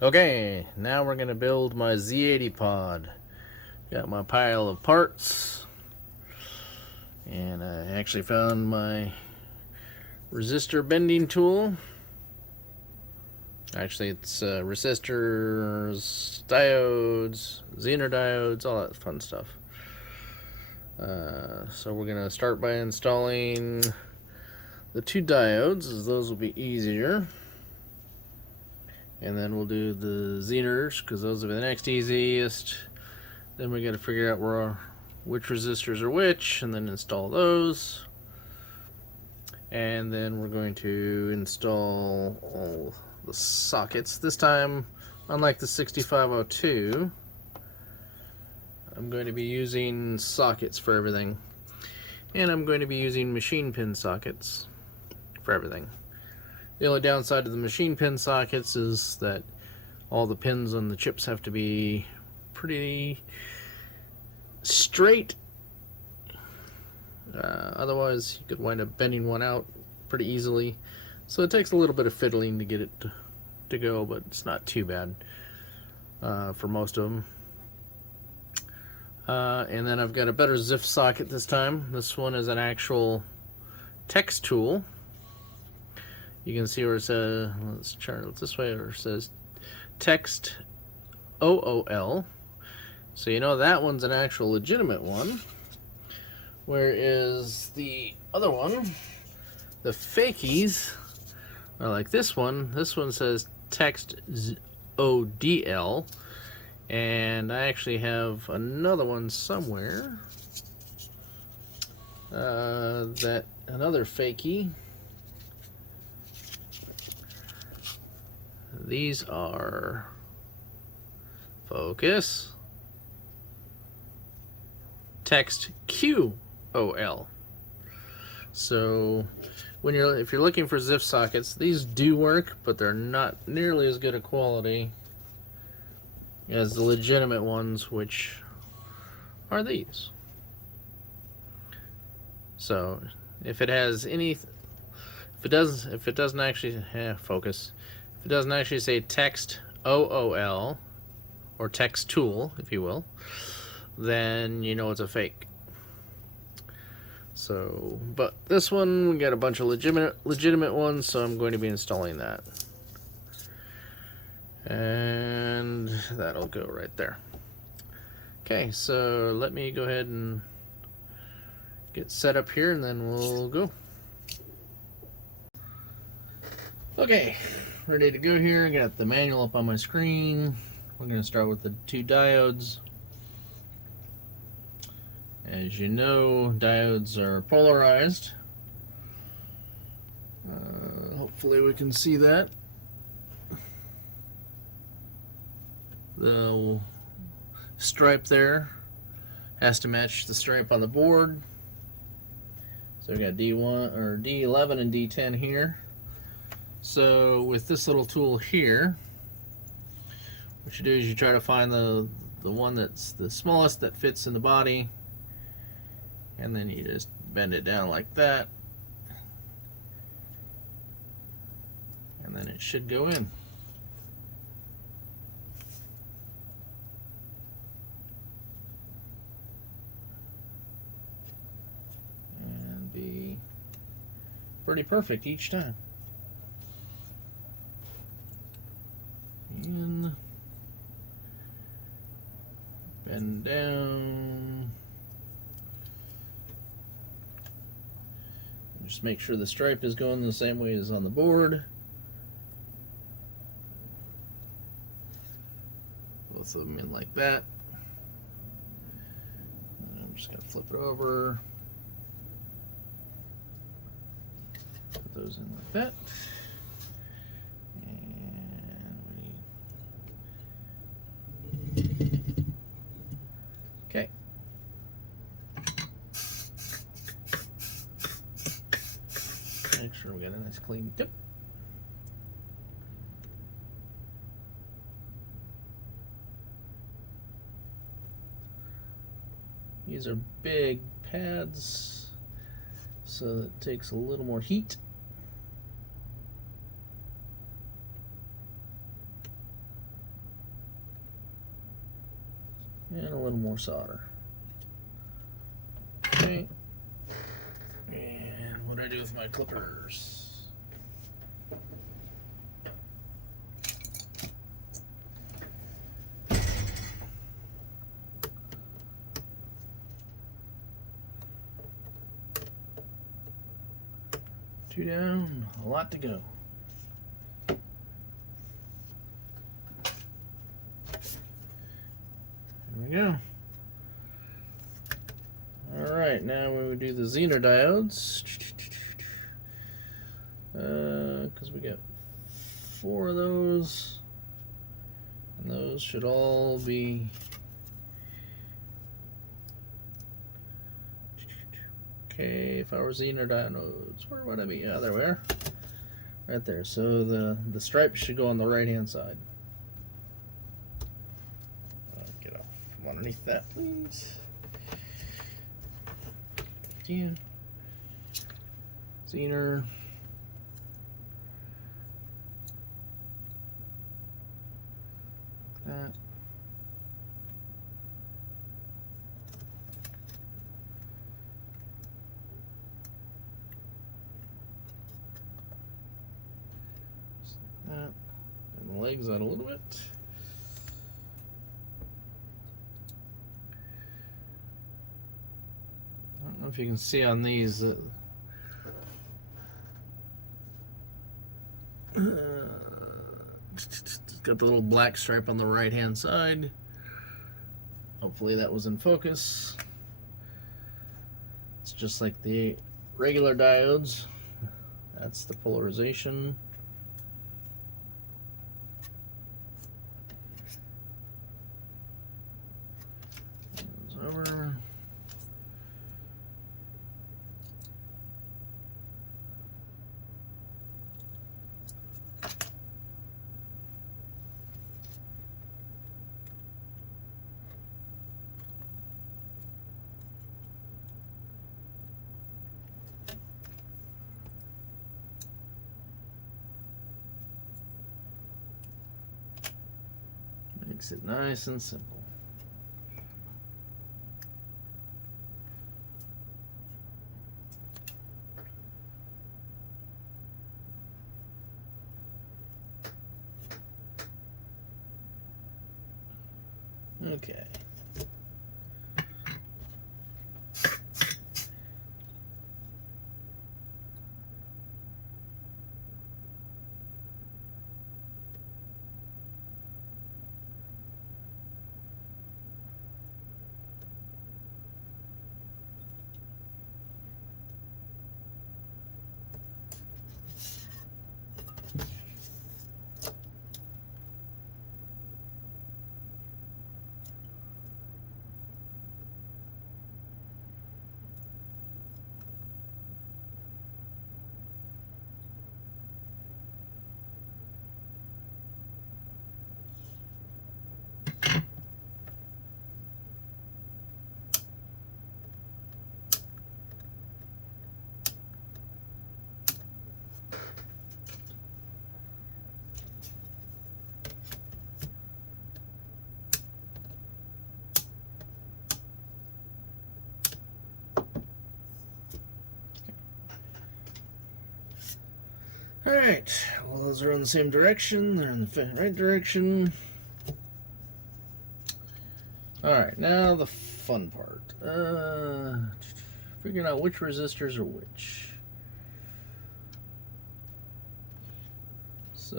Okay, now we're going to build my Z80 pod. Got my pile of parts, and I actually found my resistor bending tool. Actually, it's resistors, diodes, Zener Diodes, all that fun stuff. So we're going to start by installing the two diodes, as those will be easier. And then we'll do the Zeners, because those will be the next easiest. Then we got to figure out which resistors are which, and then install those. And then we're going to install all the sockets. This time, unlike the 6502, I'm going to be using sockets for everything. And I'm going to be using machine pin sockets for everything. The only downside to the machine pin sockets is that all the pins on the chips have to be pretty straight. Otherwise, you could wind up bending one out pretty easily. So it takes a little bit of fiddling to get it to go, but it's not too bad for most of them. And then I've got a better ZIF socket this time. This one is an actual text tool. You can see where it says, let's turn it this way, where it says text OOL. So you know that one's an actual legitimate one. Whereas the other one, the fakies, are like this one. This one says text ODL. And I actually have another one somewhere. Another fakie. These are, focus, text QOL. So if you're looking for ZIF sockets, these do work, but they're not nearly as good a quality as the legitimate ones, which are these. So if it has any, if it doesn't actually focus. If it doesn't actually say text OOL, or text tool, if you will, then you know it's a fake. So, but this one, we got a bunch of legitimate ones, so I'm going to be installing that. And that'll go right there. Okay, so let me go ahead and get set up here, and then we'll go. Okay. Ready to go here. Got the manual up on my screen. We're going to start with the two diodes. As you know, diodes are polarized. Hopefully we can see that. The stripe there has to match the stripe on the board. So we got D1 or D11 and D10 here. So with this little tool here, what you do is you try to find the one that's the smallest that fits in the body, and then you just bend it down like that, and then it should go in. And be pretty perfect each time. In, bend down, just make sure the stripe is going the same way as on the board. Both of them in like that. And I'm just going to flip it over, put those in like that. Okay. Make sure we got a nice clean tip. These are big pads, so it takes a little more heat. And a little more solder. Okay. And what do I do with my clippers? Two down, a lot to go. There we go. Alright, now we would do the Zener Diodes. Because we got 4 of those. And those should all be okay. If I were Zener Diodes, where would I be? Yeah, there we are. Right there. So the stripes should go on the right hand side. Get off from underneath that, please. Yeah. Zener. That. That. And the legs out a little bit. I don't know if you can see on these. It's got the little black stripe on the right hand side. Hopefully that was in focus. It's just like the regular diodes. That's the polarization. Goes over. Makes it nice and simple. Okay. Alright, well those are in the same direction, they're in the right direction. Alright, now the fun part. Figuring out which resistors are which. So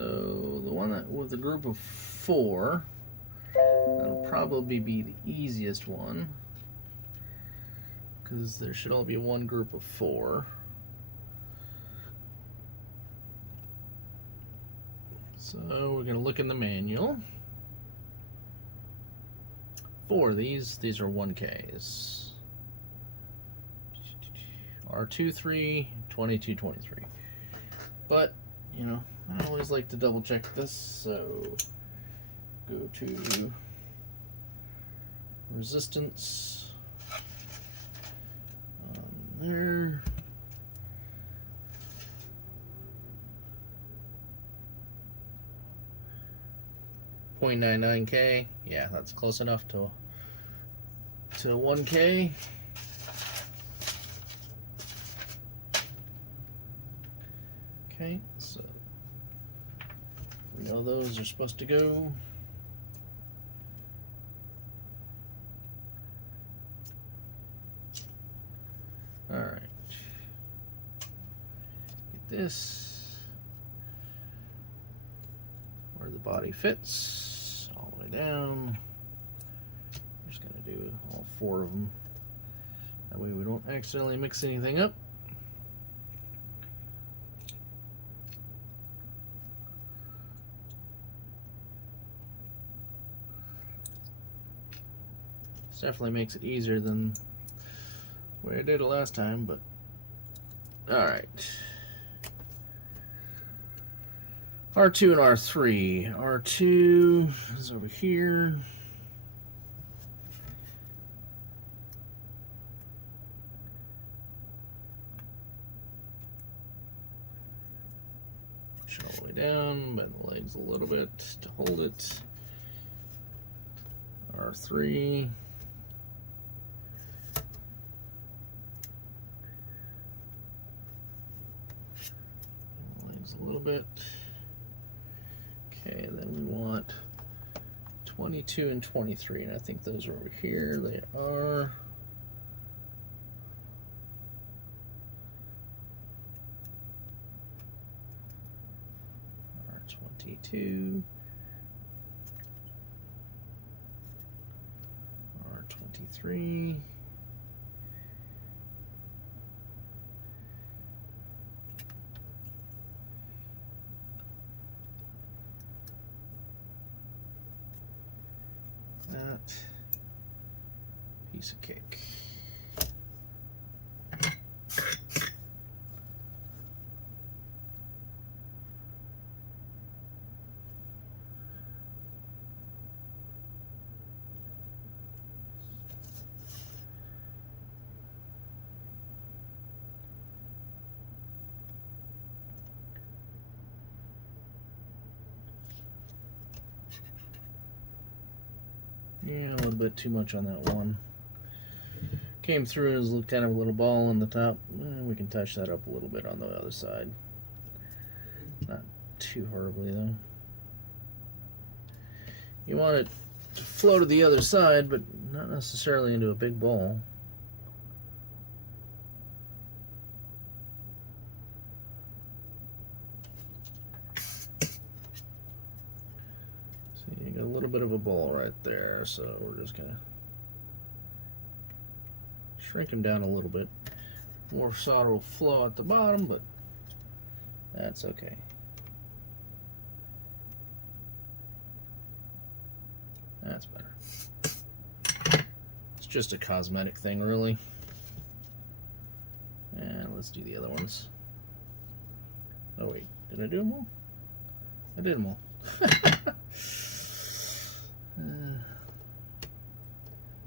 the one that with a group of 4, that'll probably be the easiest one, because there should all be one group of 4. So we're going to look in the manual. 4 of these are 1Ks. R23, 2223. But, you know, I always like to double check this, so go to resistance there. 0.99K, yeah, that's close enough to to 1K. Okay, so we know those are supposed to go. All right, get this where the body fits all the way down. I'm just gonna do all 4 of them. That way we don't accidentally mix anything up. This definitely makes it easier than the way I did it last time, but alright. R2 and R3. R2 is over here. Push it all the way down, bend the legs a little bit to hold it. R3. A little bit. Okay, then we want 22 and 23, and I think those are over here. They are. R22, R23. That piece of cake. Yeah, a little bit too much on that one. Came through as kind of a little ball on the top. We can touch that up a little bit on the other side. Not too horribly though. You want it to flow to the other side, but not necessarily into a big ball. You got a little bit of a ball right there, so we're just gonna shrink him down a little bit. More solder will flow at the bottom, but that's okay. That's better. It's just a cosmetic thing, really. And let's do the other ones. Oh wait, did I do them all? I did them all.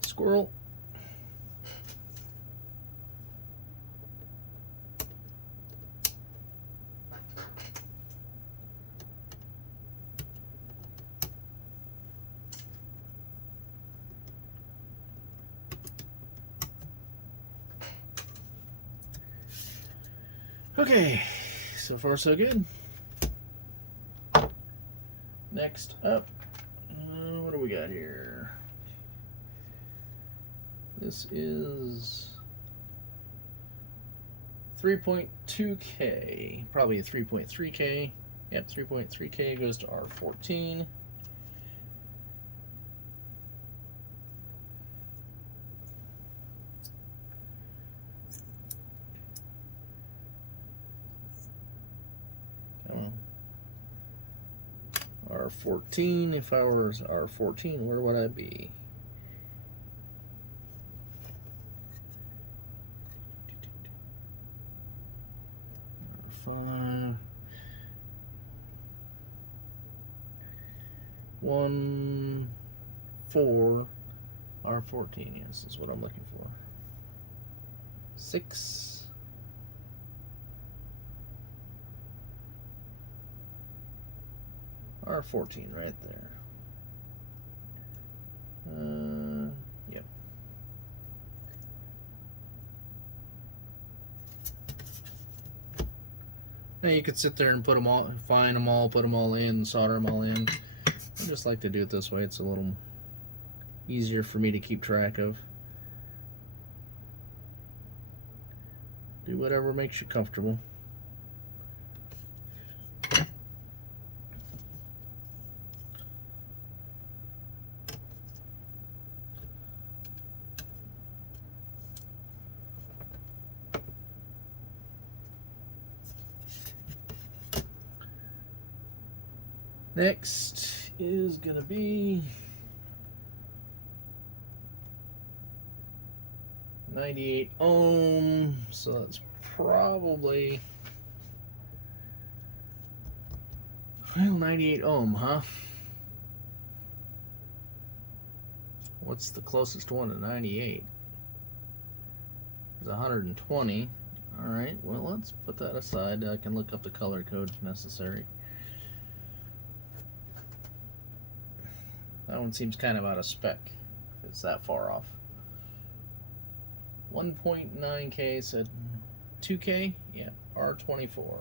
Squirrel. Okay, so far so good. Next up, what do we got here? This is 3.2K, probably a 3.3K. Yep, 3.3K goes to R14. R14, if I were R14, where would I be? R5. 1, 4, R14, yes, is what I'm looking for. 6. R14 right there. Yep. Now you could sit there and put them all, find them all, put them all in, solder them all in. I just like to do it this way. It's a little easier for me to keep track of. Do whatever makes you comfortable. Next is going to be 98 ohm, so that's probably, well, 98 ohm, huh? What's the closest one to 98? It's 120. Alright, well, let's put that aside. I can look up the color code if necessary. That one seems kind of out of spec, if it's that far off. 1.9K said 2K? Yeah, R24.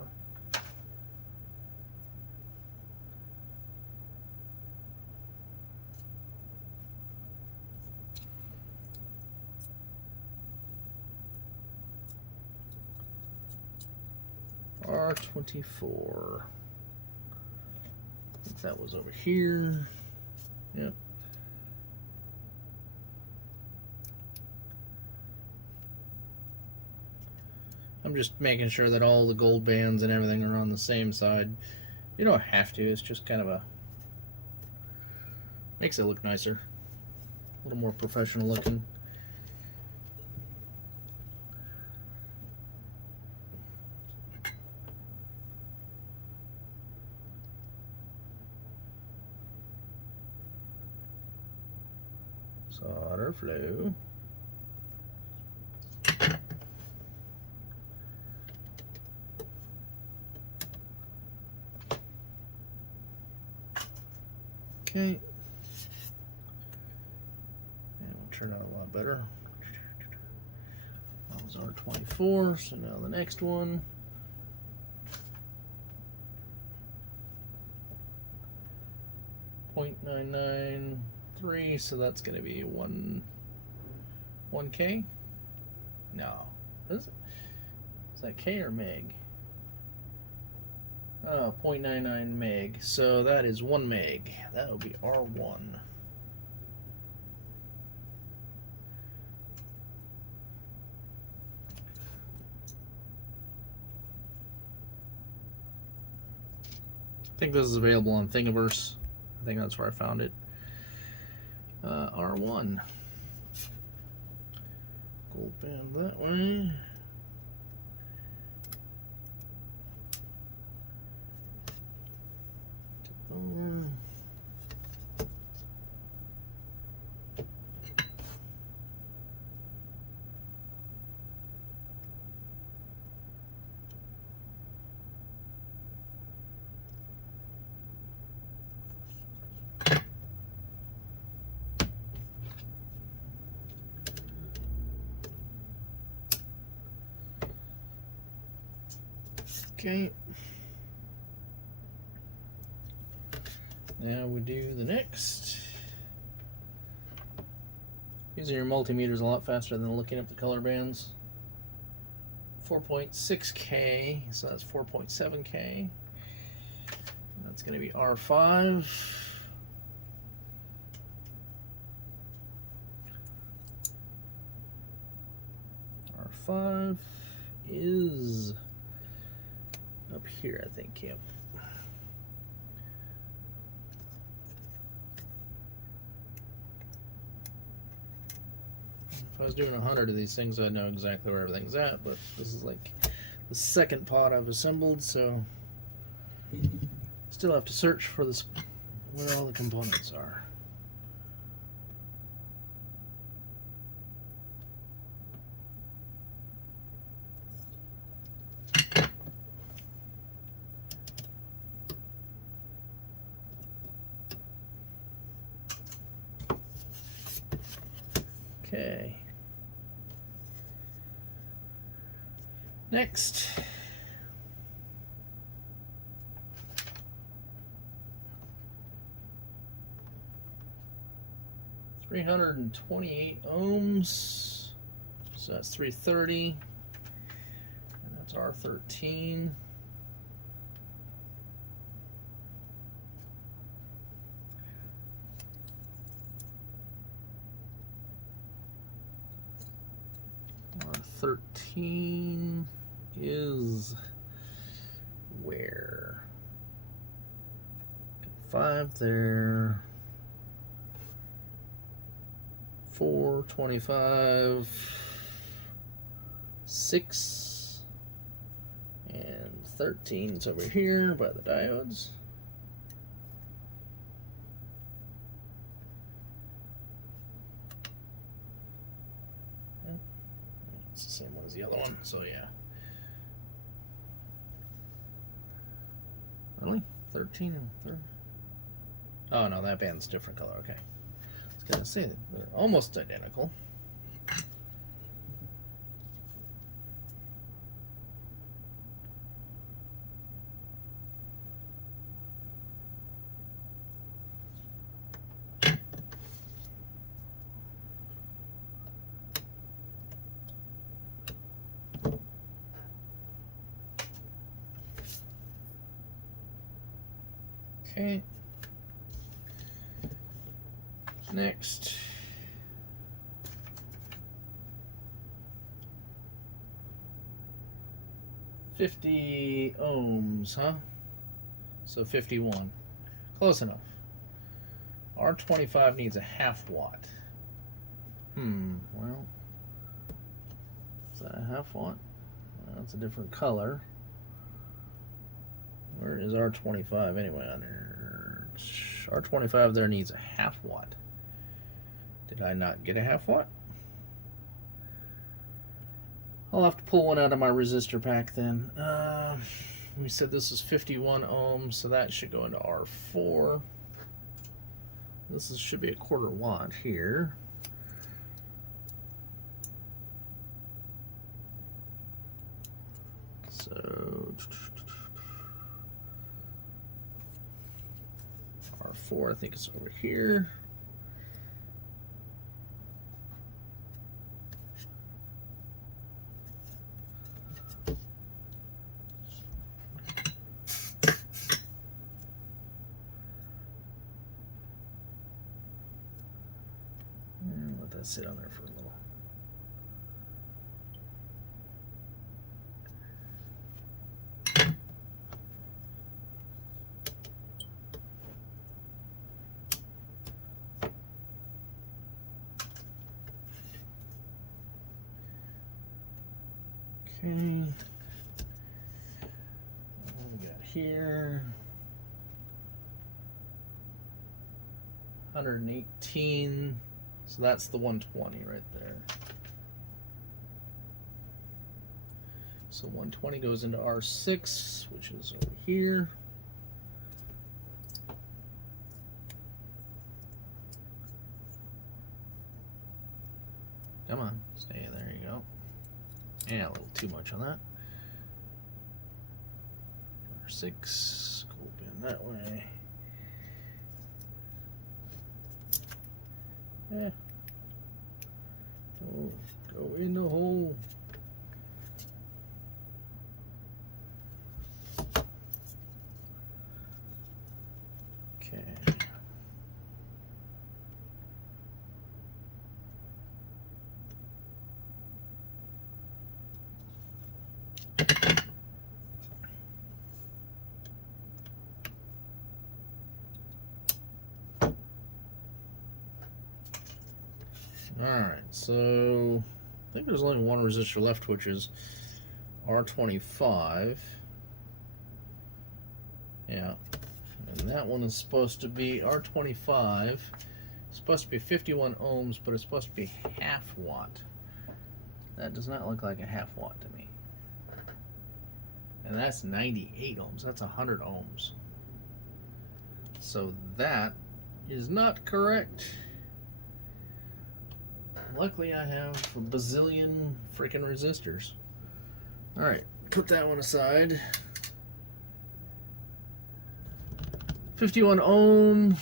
R24. I think that was over here. Yep. I'm just making sure that all the gold bands and everything are on the same side. You don't have to, it's just kind of a, makes it look nicer. A little more professional looking. Solder flow. Okay. And it'll turn out a lot better. That was R24, so now the next one. .993, so that's going to be 1K? No. Is it? Is that K or meg? Oh, 0.99 meg. So that is 1 meg. That would be R1. I think this is available on Thingiverse. I think that's where I found it. R1. Gold band that way. Okay. Now we do the next. Using your multimeter is a lot faster than looking up the color bands. 4.6K, so that's 4.7K. That's going to be R5. R5 is up here, I think, yep. If I was doing 100 of these things, I'd know exactly where everything's at, but this is like the second pod I've assembled, so still have to search for this, where all the components are. Okay. Next, 328 ohms. So that's 330. And that's R13. R13 is where? 5 there. 4, 25, 6, and 13's over here by the diodes. It's the same one as the other one, so yeah. Really? 13 and 30? Oh no, that band's different color, okay. I was gonna say that they're almost identical. Okay. Next. $50 ohms, huh? So 51. Close enough. R25 needs a half watt. Well. Is that a half watt? Well, that's a different color. Where is R25 anyway on there? R25 there needs a half watt. Did I not get a half watt? I'll have to pull one out of my resistor pack then. We said this is 51 ohms, so that should go into R4. This should be a quarter watt here. So R4, I think it's over here. Let that sit on there for a little. Okay. What do we got here? 118. So that's the 120 right there. So 120 goes into R6, which is over here. Come on, stay in there, you go. Yeah, a little too much on that. R6, go in that way. Yeah. Oh, go in the hole. Okay. Alright, so I think there's only one resistor left, which is R25. Yeah. And that one is supposed to be R25. It's supposed to be 51 ohms, but it's supposed to be half watt. That does not look like a half watt to me. And that's 98 ohms. That's 100 ohms. So that is not correct. Luckily, I have a bazillion freaking resistors. Alright, put that one aside. 51 ohm.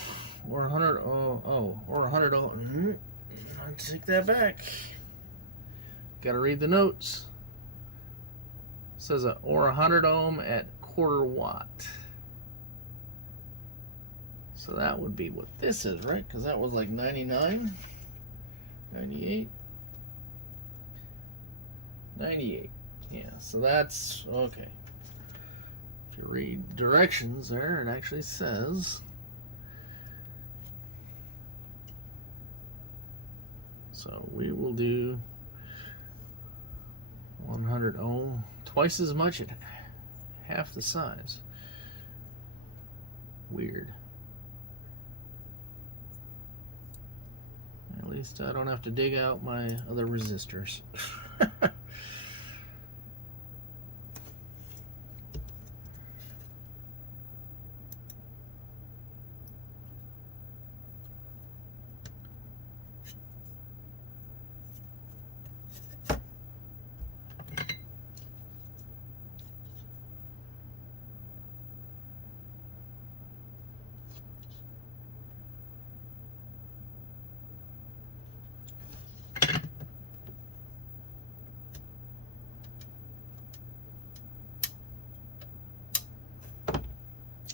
or 100 or 100 ohm. I'll take that back. Gotta read the notes. It says or 100 ohm at quarter watt. So that would be what this is, right? Because that was like 99, 98, 98. Yeah, so that's okay. If you read directions there, it actually says. So we will do 100 ohm, twice as much at half the size. Weird. At least I don't have to dig out my other resistors.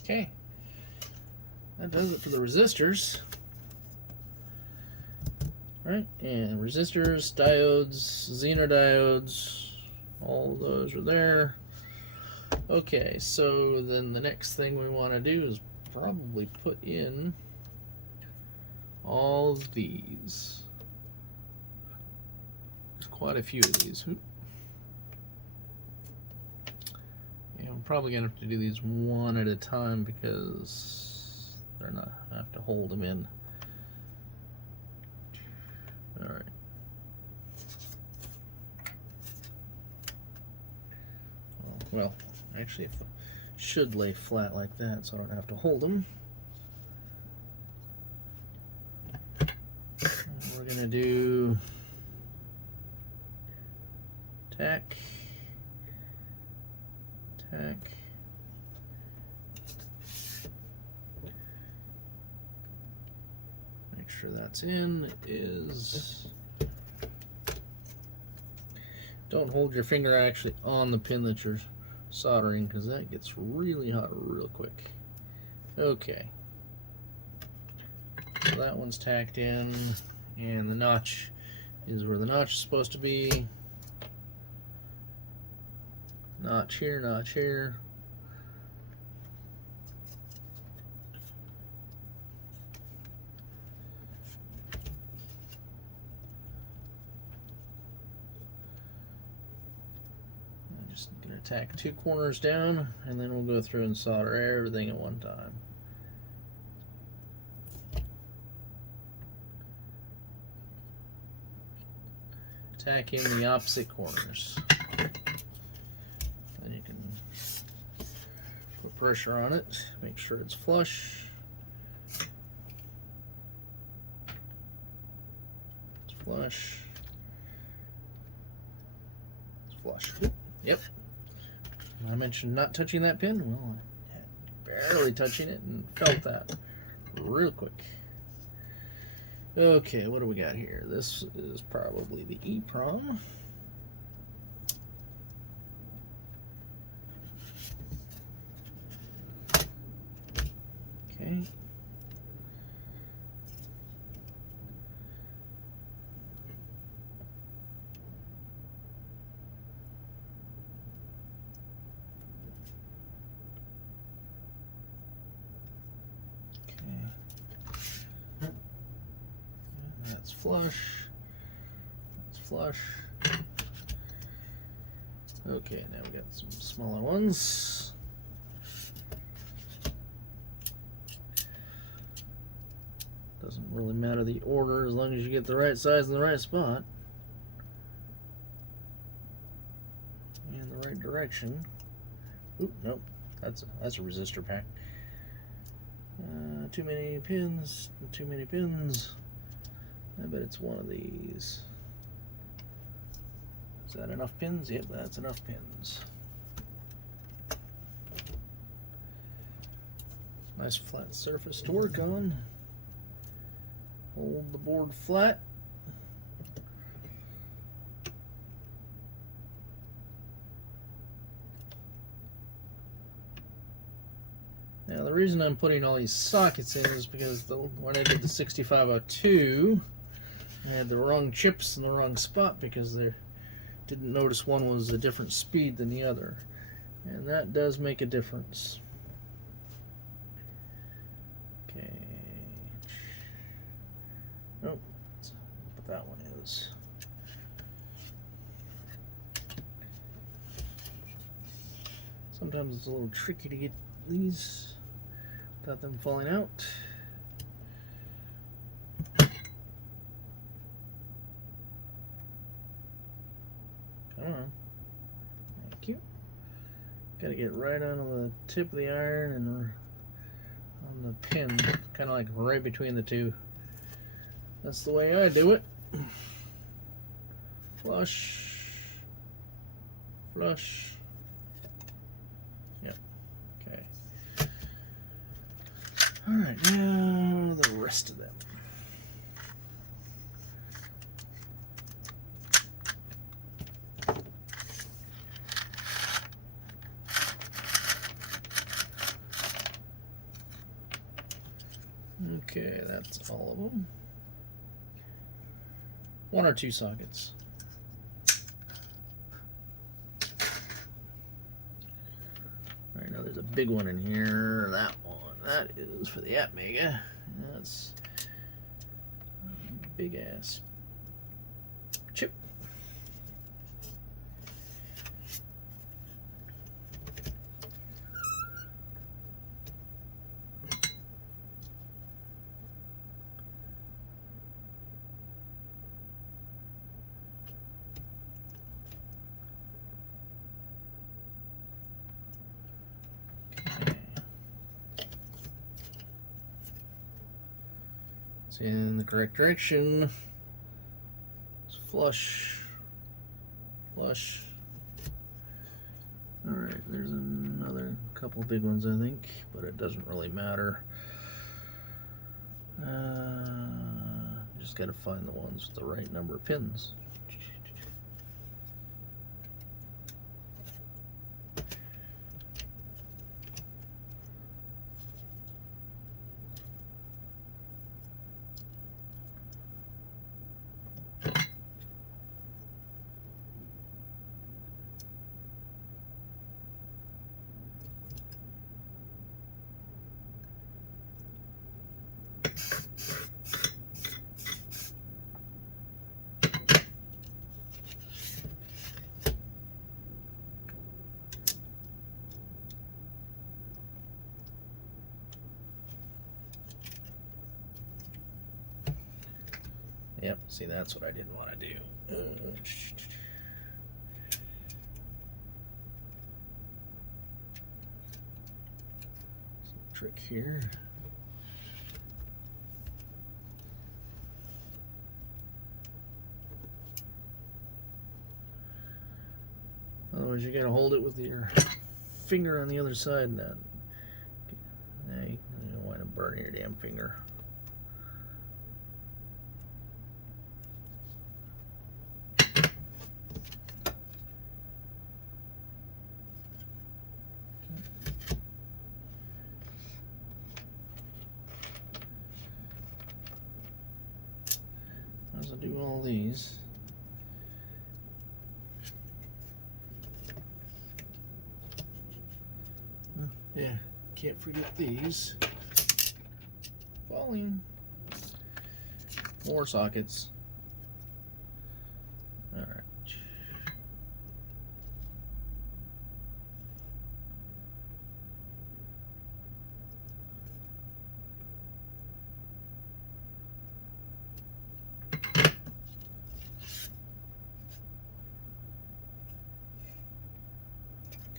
Okay, that does it for the resistors. Right, and resistors, diodes, Zener diodes, all those are there. Okay, so then the next thing we want to do is probably put in all of these. There's quite a few of these. I'm probably gonna have to do these one at a time because they're not. I have to hold them in. All right. Well, actually, it should lay flat like that, so I don't have to hold them. We're gonna do tack. Make sure that's in. Don't hold your finger actually on the pin that you're soldering because that gets really hot real quick. Okay. So that one's tacked in, and the notch is where the notch is supposed to be. Notch here, notch here. I'm just going to tack 2 corners down, and then we'll go through and solder everything at one time. Tack in the opposite corners. Then you can put pressure on it, make sure it's flush. It's flush. It's flush. Yep. I mentioned not touching that pin. Well, barely touching it and felt that real quick. Okay, what do we got here? This is probably the EEPROM. Okay. That's flush. That's flush. Okay, now we got some smaller ones. Doesn't really matter the order as long as you get the right size in the right spot. And the right direction. Oop, nope. That's a resistor pack. Too many pins. Too many pins. I bet it's one of these. Is that enough pins? Yep, that's enough pins. Nice flat surface to work on. hold the board flat. Now the reason I'm putting all these sockets in is because when I did the 6502, I had the wrong chips in the wrong spot because they didn't notice one was a different speed than the other. And that does make a difference. Okay. Oh, that's what that one is. Sometimes it's a little tricky to get these without them falling out. Come on. Thank you. Got to get right on the tip of the iron and on the pin, kind of like right between the two. That's the way I do it. Flush. Flush. Yep. Okay. Alright, now the rest of them. Okay, that's all of them. One or two sockets. Alright, now there's a big one in here. That one. That is for the Atmega. That's a big ass chip. In the correct direction. It's flush. Flush. Alright, there's another couple big ones, I think, but it doesn't really matter. Just gotta find the ones with the right number of pins. Yep, see, that's what I didn't want to do. Some trick here. Otherwise, you gotta hold it with your finger on the other side. Now, you don't want to burn your damn finger. As I do all these. Yeah, can't forget these. Falling. More sockets. All right.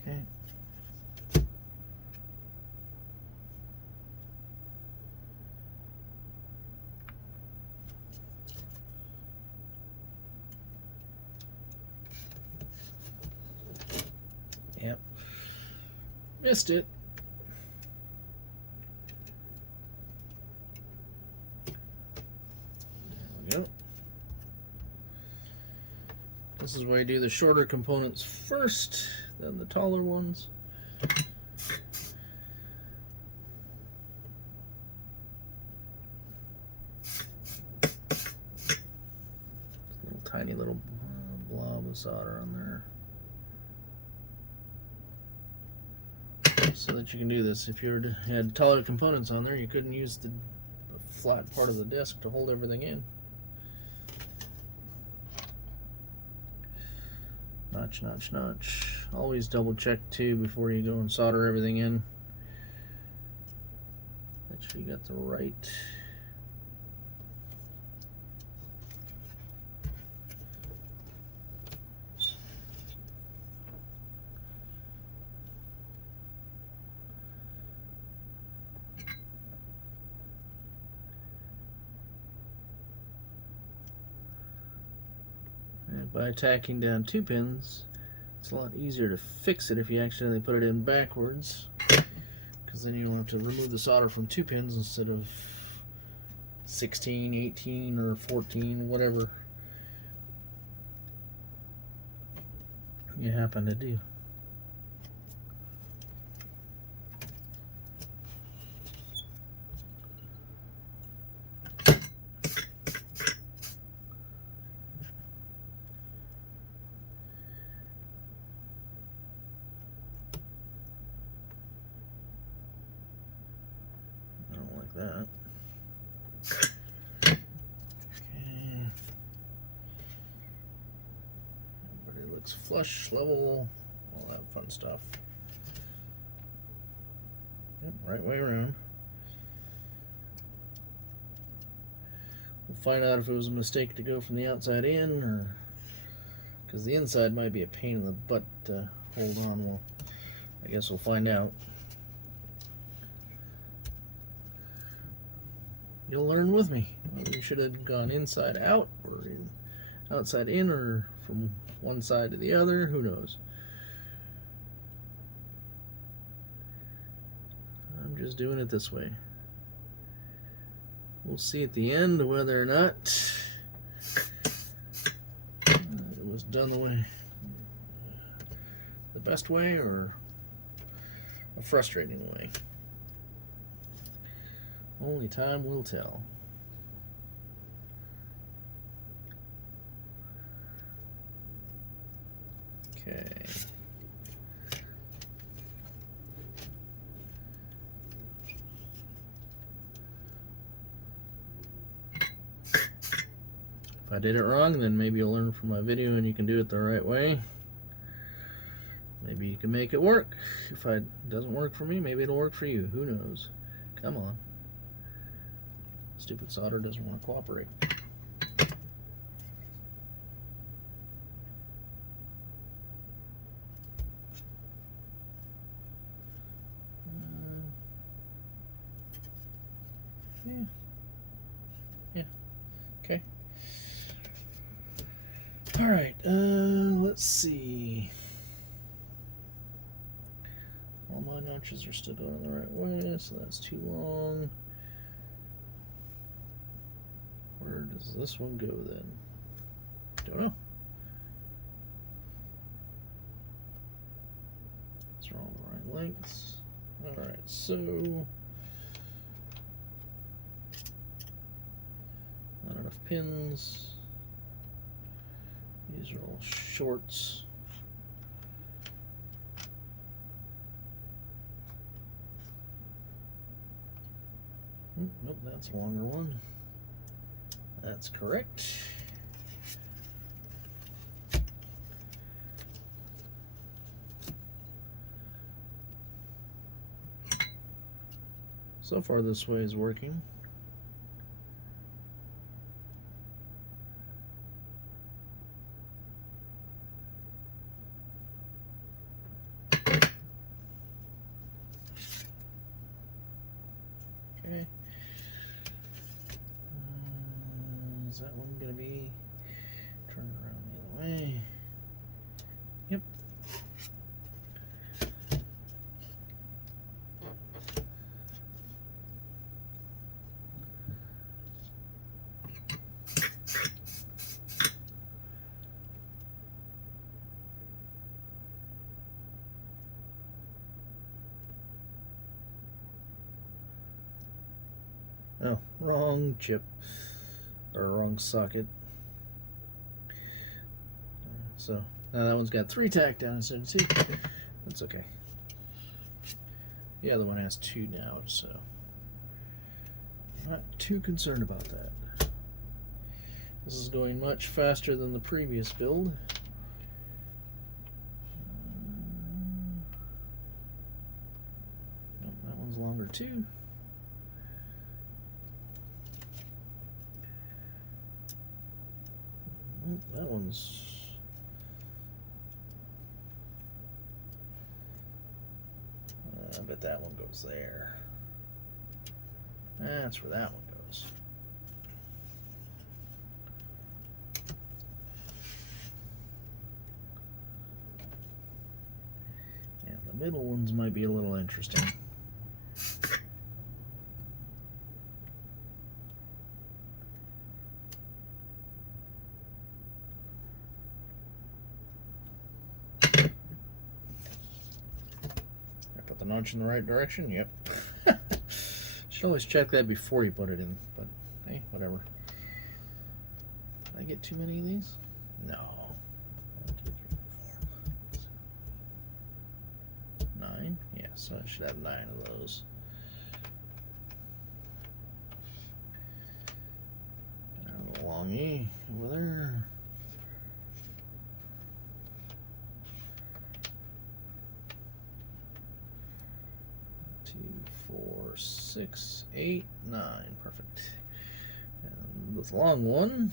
Okay. Yep. Missed it. This is why I do the shorter components first, then the taller ones. Tiny little blob of solder on there, so that you can do this. If you had taller components on there, you couldn't use the flat part of the disc to hold everything in. Notch, notch, notch. Always double check too before you go and solder everything in. Make sure you got the right. By tacking down 2 pins, it's a lot easier to fix it if you accidentally put it in backwards, because then you don't have to remove the solder from 2 pins instead of 16, 18, or 14, whatever you happen to do. That. Okay. Everybody looks flush, level, all that fun stuff. Yep, right way around. We'll find out if it was a mistake to go from the outside in, or because the inside might be a pain in the butt to hold on. Well, I guess we'll find out. You'll learn with me. You should have gone inside out, or outside in, or from one side to the other. Who knows? I'm just doing it this way. We'll see at the end whether or not it was done the best way, or a frustrating way. Only time will tell. Okay. If I did it wrong, then maybe you'll learn from my video and you can do it the right way. Maybe you can make it work. If it doesn't work for me, maybe it'll work for you. Who knows? Come on. Stupid solder doesn't want to cooperate. Yeah. Okay. All right. Let's see. All my notches are still going the right way, so that's too long. Where does this one go then? Don't know. These are all the right lengths. Alright, so not enough pins. These are all shorts. Nope, that's a longer one. That's correct. So far this way is working. Okay. Is that one going to be turned around the other way? Yep. Oh, wrong chip. Or wrong socket. So now that one's got 3 tack down instead of 2. That's okay. The other one has 2 now, so not too concerned about that. This is going much faster than the previous build. Nope, that one's longer too. That one's... I bet that one goes there. That's where that one goes. Yeah, the middle ones might be a little interesting. Notch in the right direction? Yep. Should always check that before you put it in, but hey, whatever. Did I get too many of these? No. 1, 2, 3, 4. 9? Yeah, so I should have 9 of those. And a long E over there. 4, 6, 8, 9. Perfect. And this long one.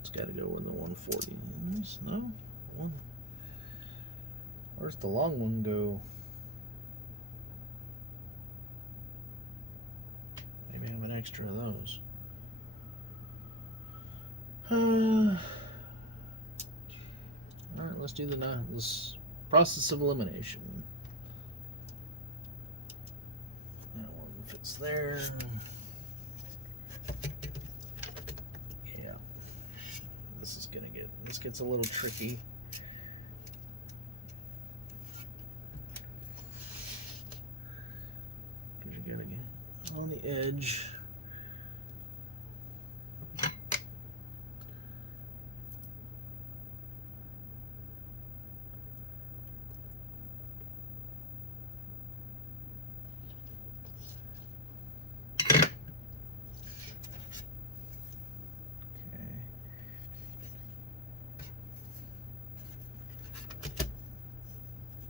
It's got to go in the 140. No? One. Where's the long one go? Maybe I have an extra of those. Alright, let's do this process of elimination. That one fits there. Yeah. This gets a little tricky. Because you gotta get on the edge.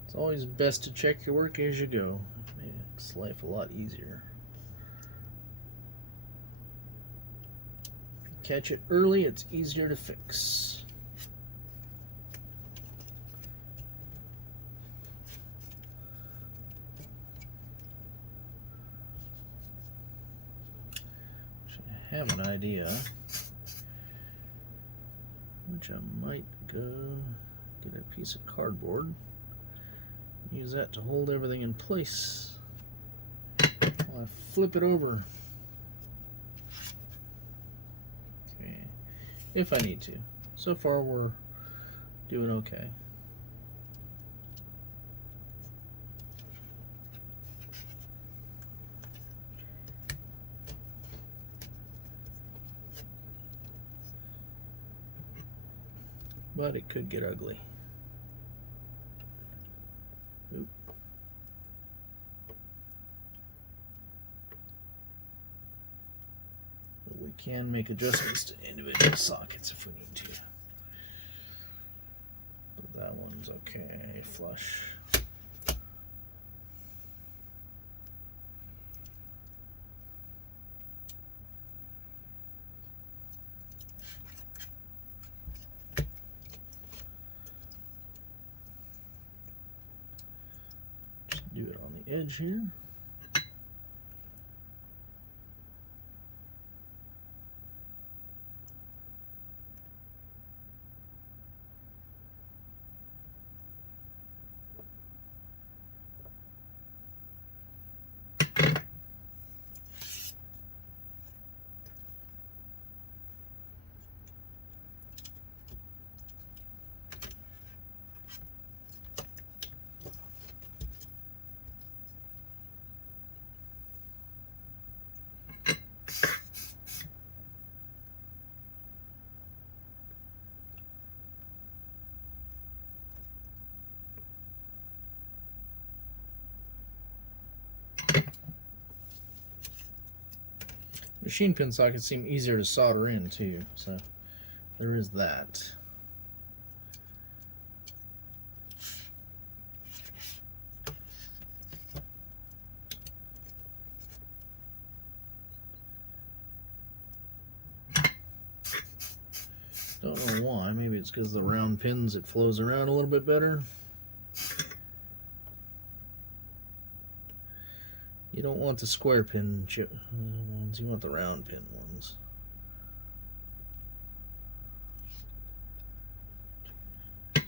It's always best to check your work as you go. It makes life a lot easier. If you catch it early, it's easier to fix. Should have an idea, which I might go get a piece of cardboard. Use that to hold everything in place while I flip it over. Okay, if I need to. So far we're doing okay. But it could get ugly. Oop. But we can make adjustments to individual sockets if we need to. But that one's okay, flush. Do it on the edge here. Machine pin sockets seem easier to solder in too, so there is that. Don't know why. Maybe it's because the round pins, it flows around a little bit better. You don't want the square pin ones, you want the round pin ones. Did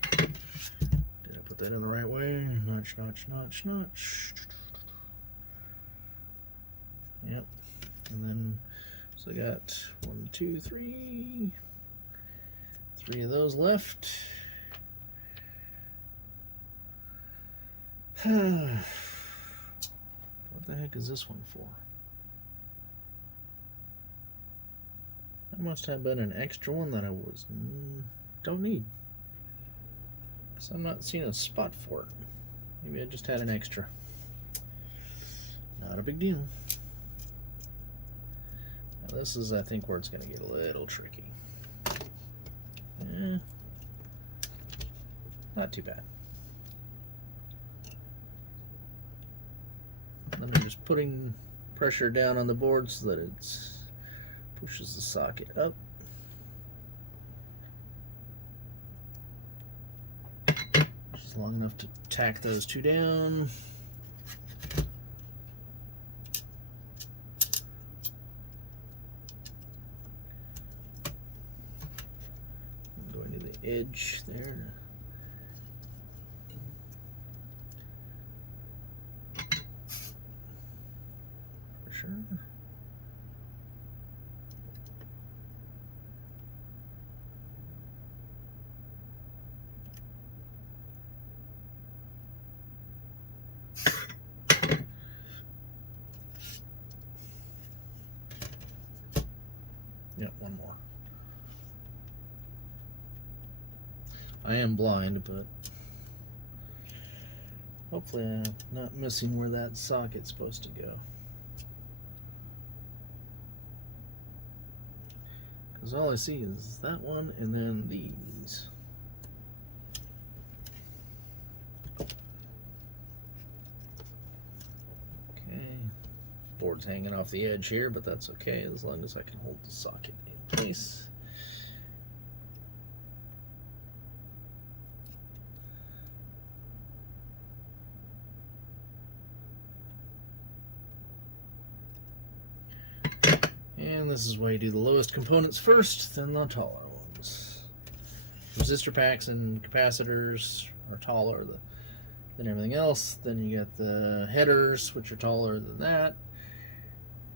I put that in the right way? Notch, notch, notch, notch. Yep. And then, so I got 1, 2, 3. 3 of those left. What the heck is this one for? That must have been an extra one that I don't need. Because I'm not seeing a spot for it. Maybe I just had an extra. Not a big deal. Now this is, I think, where it's going to get a little tricky. Not too bad. Then I'm just putting pressure down on the board so that it pushes the socket up. Just long enough to tack those two down. I'm going to the edge there. Yep, one more. I am blind, but hopefully I'm not missing where that socket's supposed to go. Because all I see is that one and then these. Okay. Board's hanging off the edge here, but that's okay as long as I can hold the socket in place. And this is why you do the lowest components first, then the taller ones. Resistor packs and capacitors are taller than everything else. Then you got the headers, which are taller than that.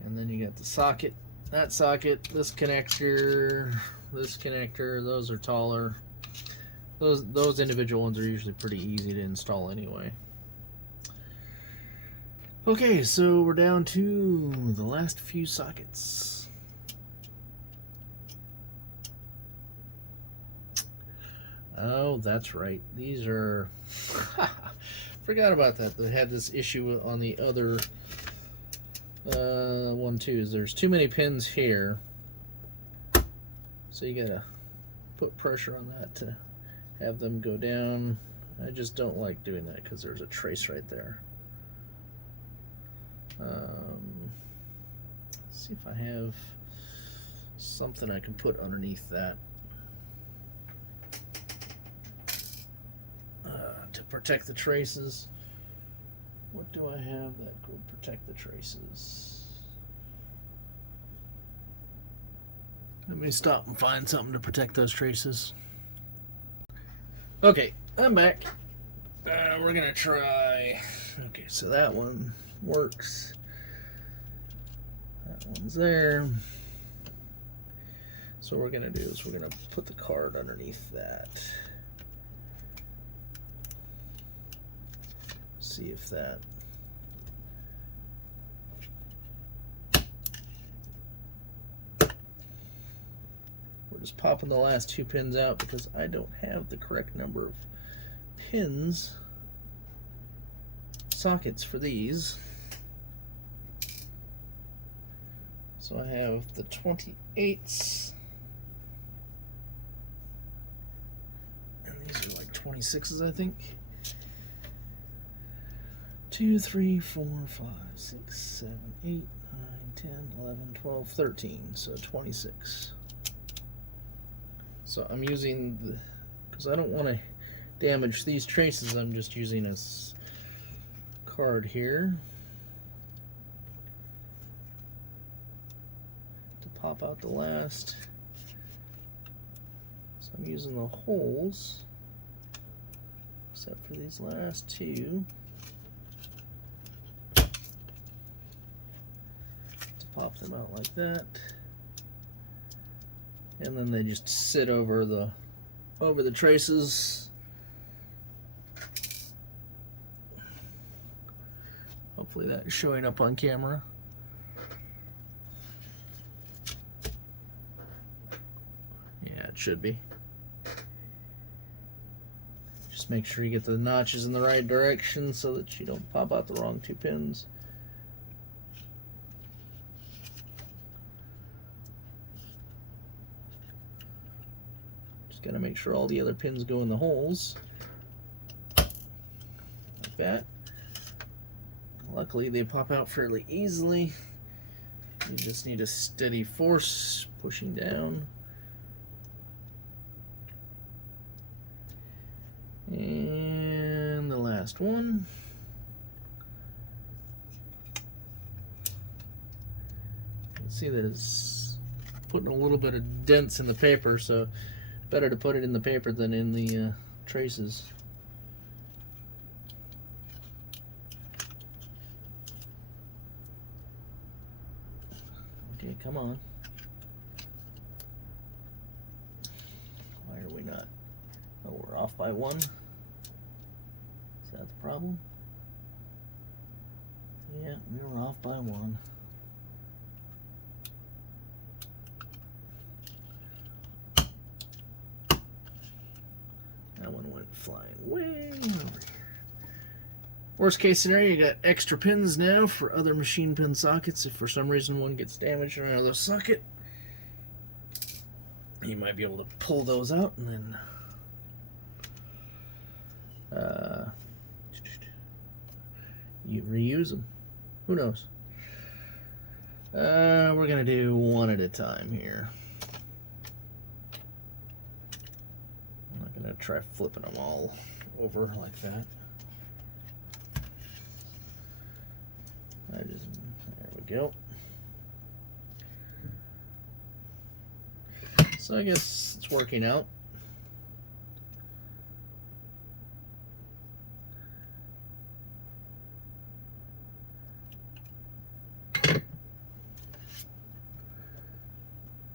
And then you got the socket, that socket, this connector, those are taller. Those individual ones are usually pretty easy to install anyway. Okay, so we're down to the last few sockets. Oh, that's right. These are... Forgot about that. They had this issue on the other one too. Is there's too many pins here. So you gotta put pressure on that to have them go down. I just don't like doing that because there's a trace right there. Let's see if I have something I can put underneath that to protect the traces. What do I have that would protect the traces? Let me stop and find something to protect those traces. Okay, I'm back. We're gonna try. Okay, so that one works. That one's there. So what we're gonna do is we're gonna put the card underneath that. See if that we're just popping the last two pins out because I don't have the correct number of pins sockets for these. So I have the 28s, and these are like 26s, I think. 2, 3, 4, 5, 6, 7, 8, 9, 10, 11, 12, 13, so 26. So I'm using the, because I don't want to damage these traces, I'm just using a card here to pop out the last. So I'm using the holes, except for these last two, to pop them out like that. And then they just sit over the traces. Hopefully that's showing up on camera. Yeah, it should be. Just make sure you get the notches in the right direction so that you don't pop out the wrong two pins. Just gotta make sure all the other pins go in the holes. Like that. Luckily they pop out fairly easily. You just need a steady force pushing down. And the last one. You can see that it's putting a little bit of dents in the paper, so better to put it in the paper than in the traces. Okay, come on. Why are we not? Oh, we're off by one. Is that the problem? Yeah, we were off by one. That one went flying way over here. Worst case scenario, you got extra pins now for other machine pin sockets. If for some reason one gets damaged in another socket, you might be able to pull those out and then you reuse them. Who knows? We're gonna do one at a time here. I'm not gonna try flipping them all over like that. There we go. So I guess it's working out.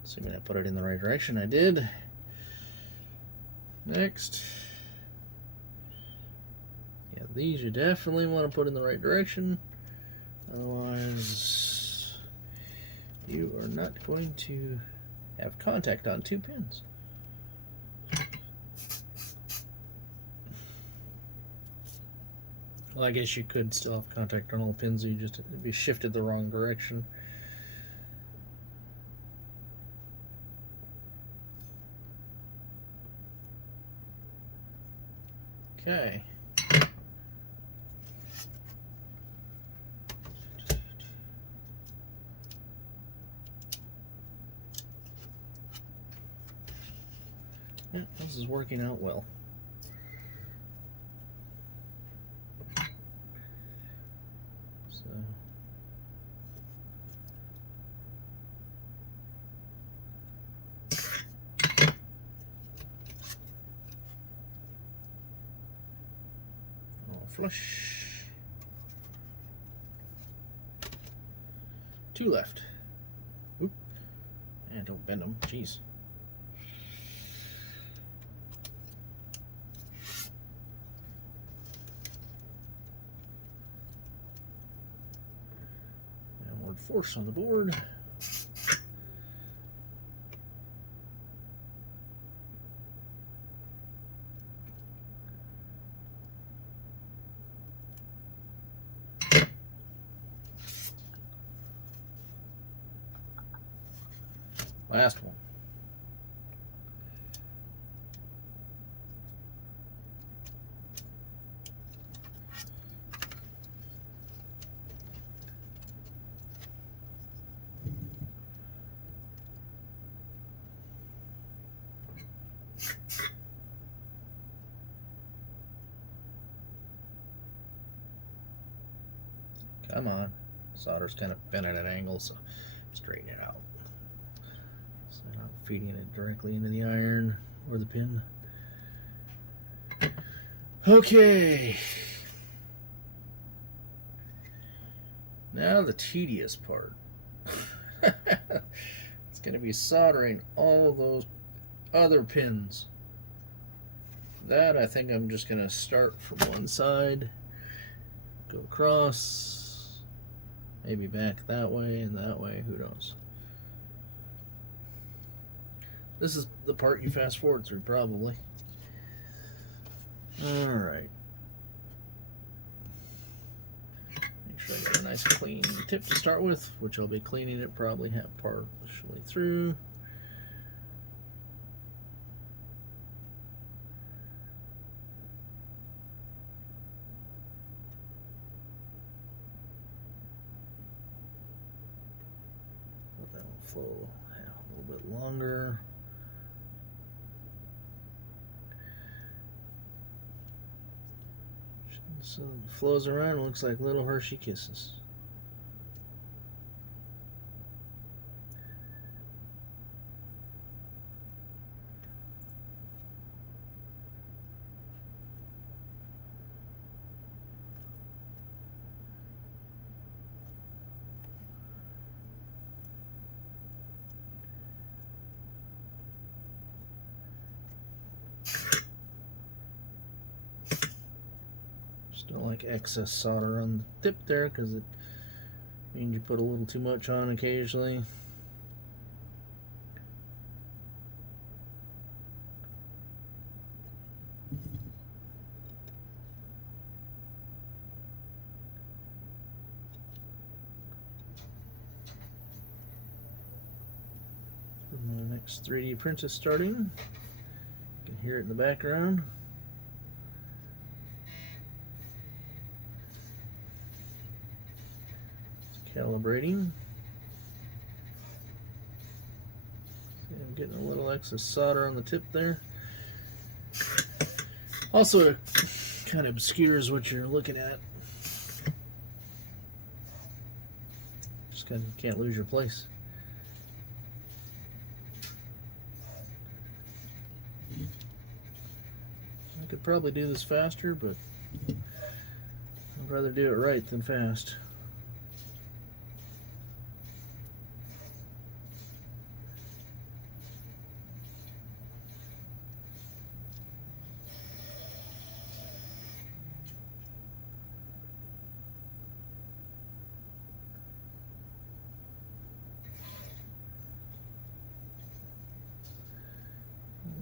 Assuming I put it in the right direction, I did. Next. Yeah, these you definitely want to put in the right direction. Otherwise, you are not going to have contact on two pins. Well, I guess you could still have contact on all pins, you just it'd be shifted the wrong direction. Okay. Yeah, this is working out well. So all flush. Two left. Oop. And don't bend them. Jeez. Force on the board. Last one. Come on. Solder's kind of bent at an angle, so straighten it out. So I'm not feeding it directly into the iron or the pin. Okay. Now the tedious part. It's going to be soldering all of those other pins. That I think I'm just going to start from one side, go across, maybe back that way and that way, who knows. This is the part you fast forward through probably. Alright. Make sure I get a nice clean tip to start with, which I'll be cleaning it probably partially through. Let that one flow a little bit longer. So it flows around, looks like little Hershey Kisses. Don't like excess solder on the tip there because it means you put a little too much on occasionally. My next 3D print is starting. You can hear it in the background. Calibrating. See, I'm getting a little excess solder on the tip there. Also, it kind of obscures what you're looking at. Just kind of can't lose your place. I could probably do this faster, but I'd rather do it right than fast.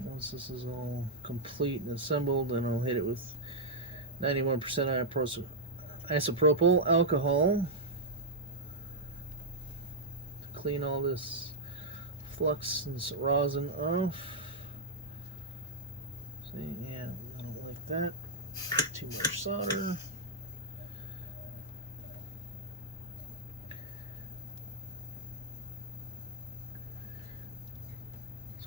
Once this is all complete and assembled, then I'll hit it with 91% isopropyl alcohol to clean all this flux and rosin off. See, yeah, I don't like that. Too much solder.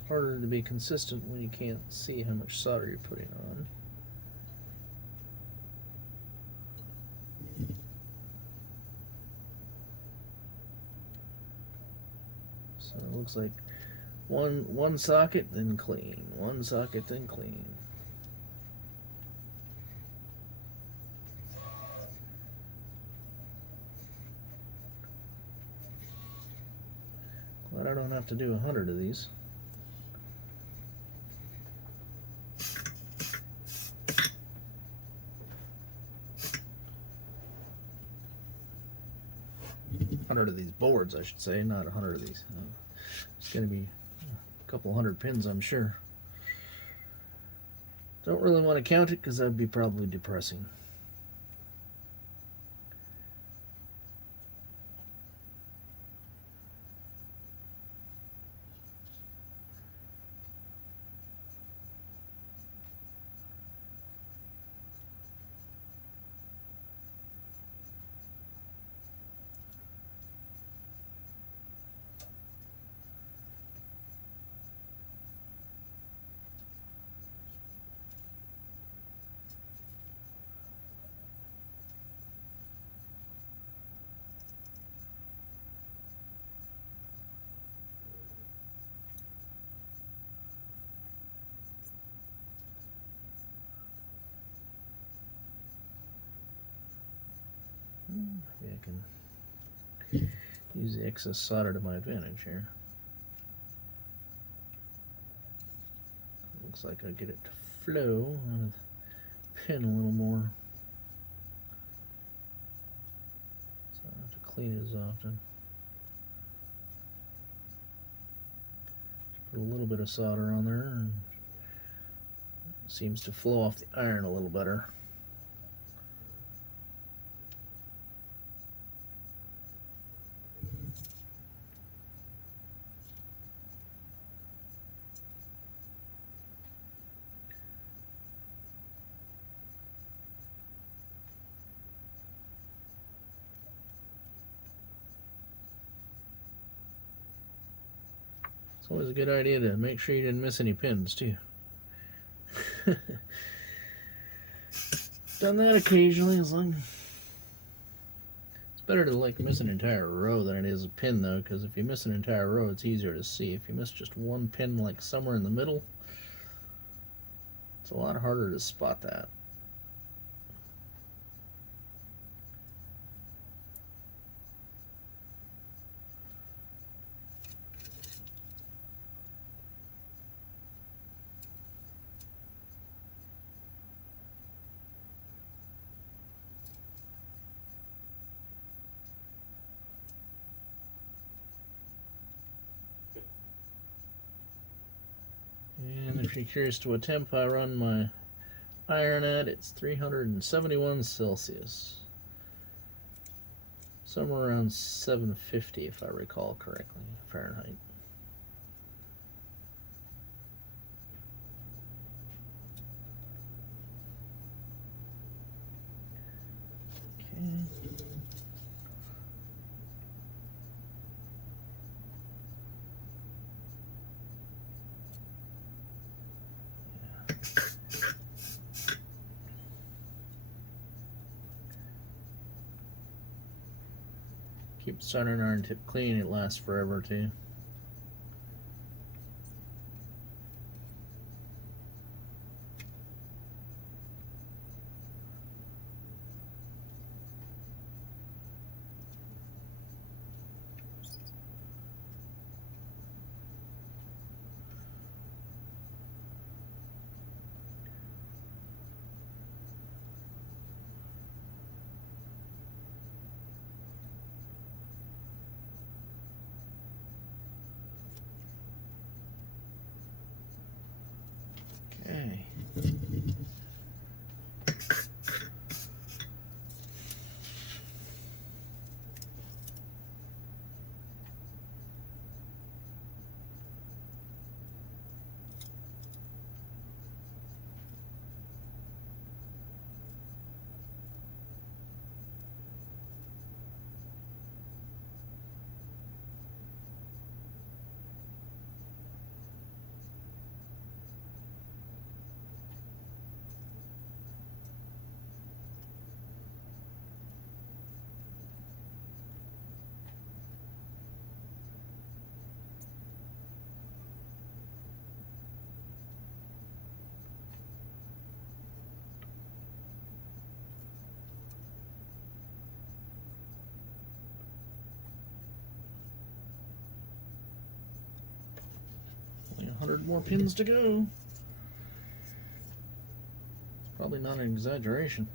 Harder to be consistent when you can't see how much solder you're putting on. So it looks like one socket, then clean. One socket, then clean. Glad I don't have to do 100 of these. Of these boards, I should say, not 100 of these. It's going to be a couple hundred pins, I'm sure. Don't really want to count it because that'd be probably depressing. Maybe I can use the excess solder to my advantage here. Looks like I get it to flow on the pin a little more. So I don't have to clean it as often. Put a little bit of solder on there, and it seems to flow off the iron a little better. It's always a good idea to make sure you didn't miss any pins, too. Done that occasionally, as long. It's better to like miss an entire row than it is a pin, though, because if you miss an entire row, it's easier to see. If you miss just one pin, like somewhere in the middle, it's a lot harder to spot that. And if you're curious to what temp I run my iron at, it's 371 Celsius. Somewhere around 750 if I recall correctly, Fahrenheit. Okay. Keep the soldering iron tip clean, it lasts forever too. Okay. Only 100 more pins to go. Probably not an exaggeration.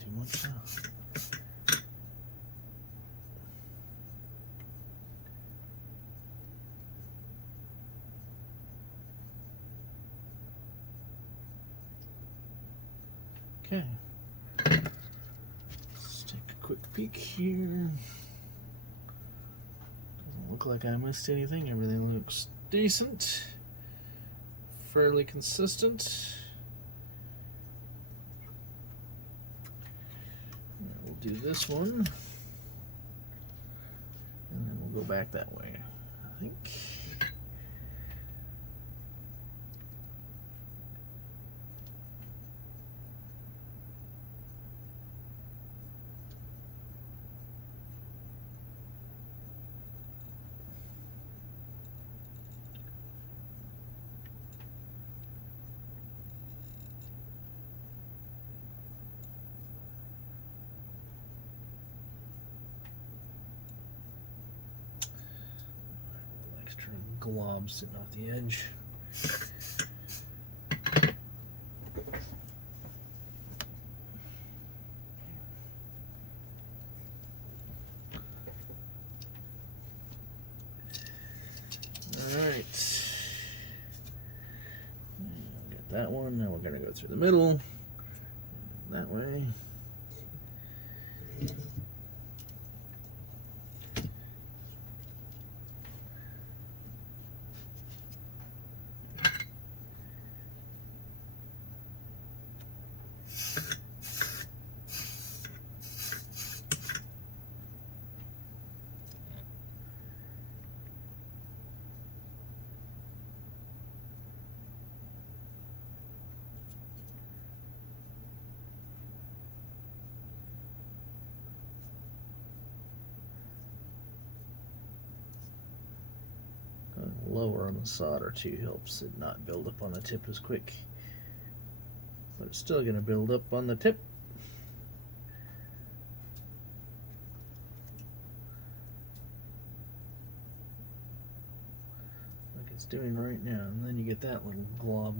Too much now. Okay. Let's take a quick peek here. Doesn't look look like I missed anything. Everything looks decent, fairly consistent. We'll do this one, and then we'll go back that way, I think. Glob sitting off the edge. Alright. Get that one. Now we're going to go through the middle. That way. Lower on the solder too helps it not build up on the tip as quick, but it's still going to build up on the tip. Like it's doing right now, and then you get that little glob.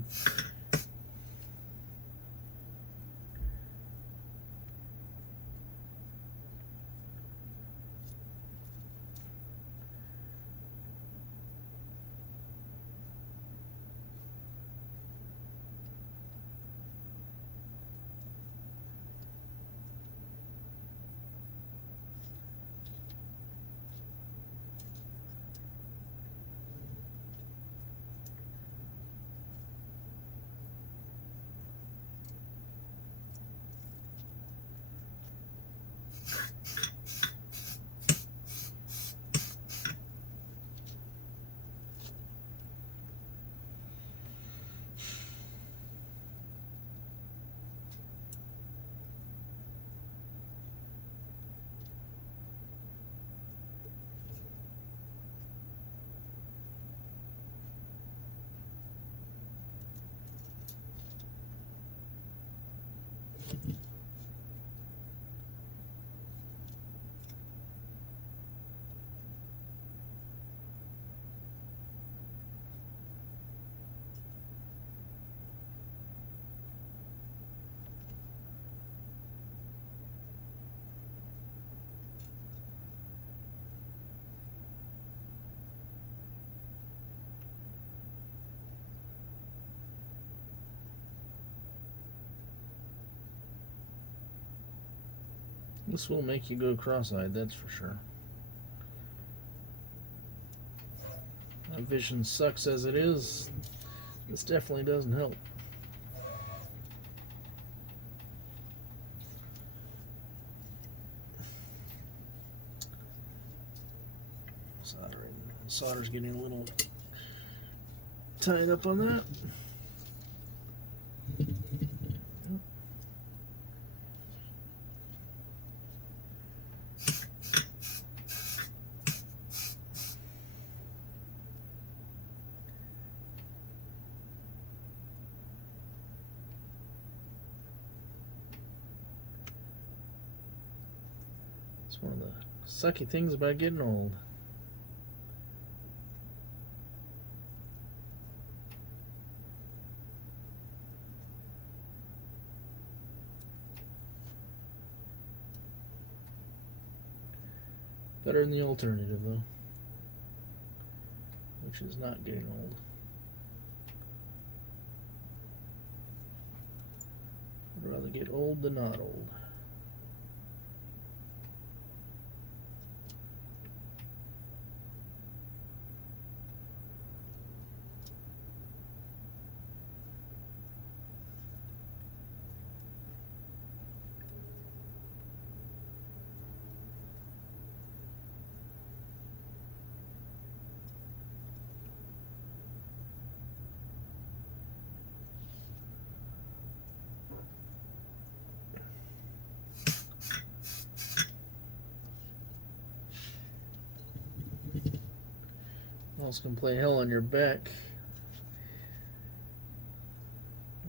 This will make you go cross-eyed, that's for sure. My vision sucks as it is. This definitely doesn't help. Solder's getting a little tied up on that. It's one of the sucky things about getting old. Better than the alternative, though, which is not getting old. I'd rather get old than not old. else can play hell on your back,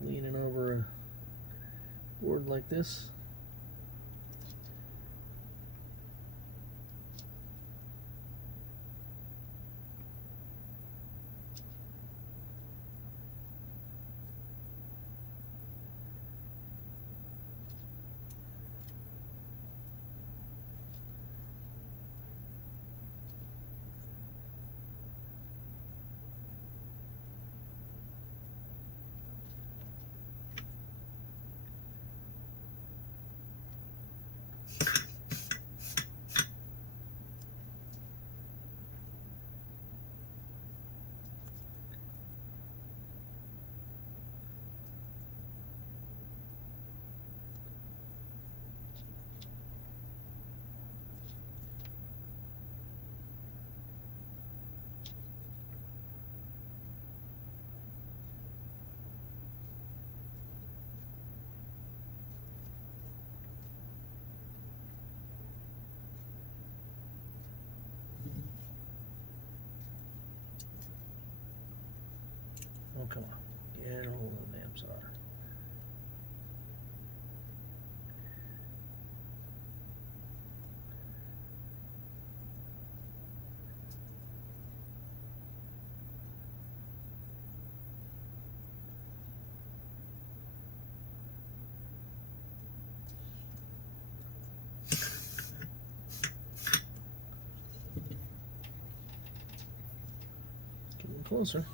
leaning over a board like this. Oh, come on. Get a hold of the damn solder. Getting closer.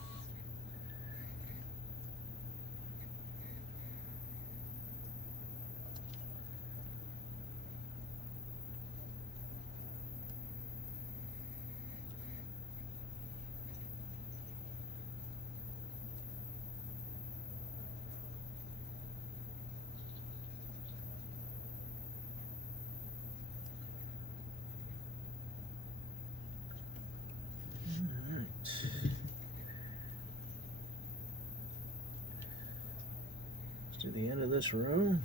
To the end of this room.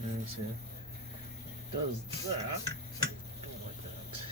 And see, does that. Don't like that.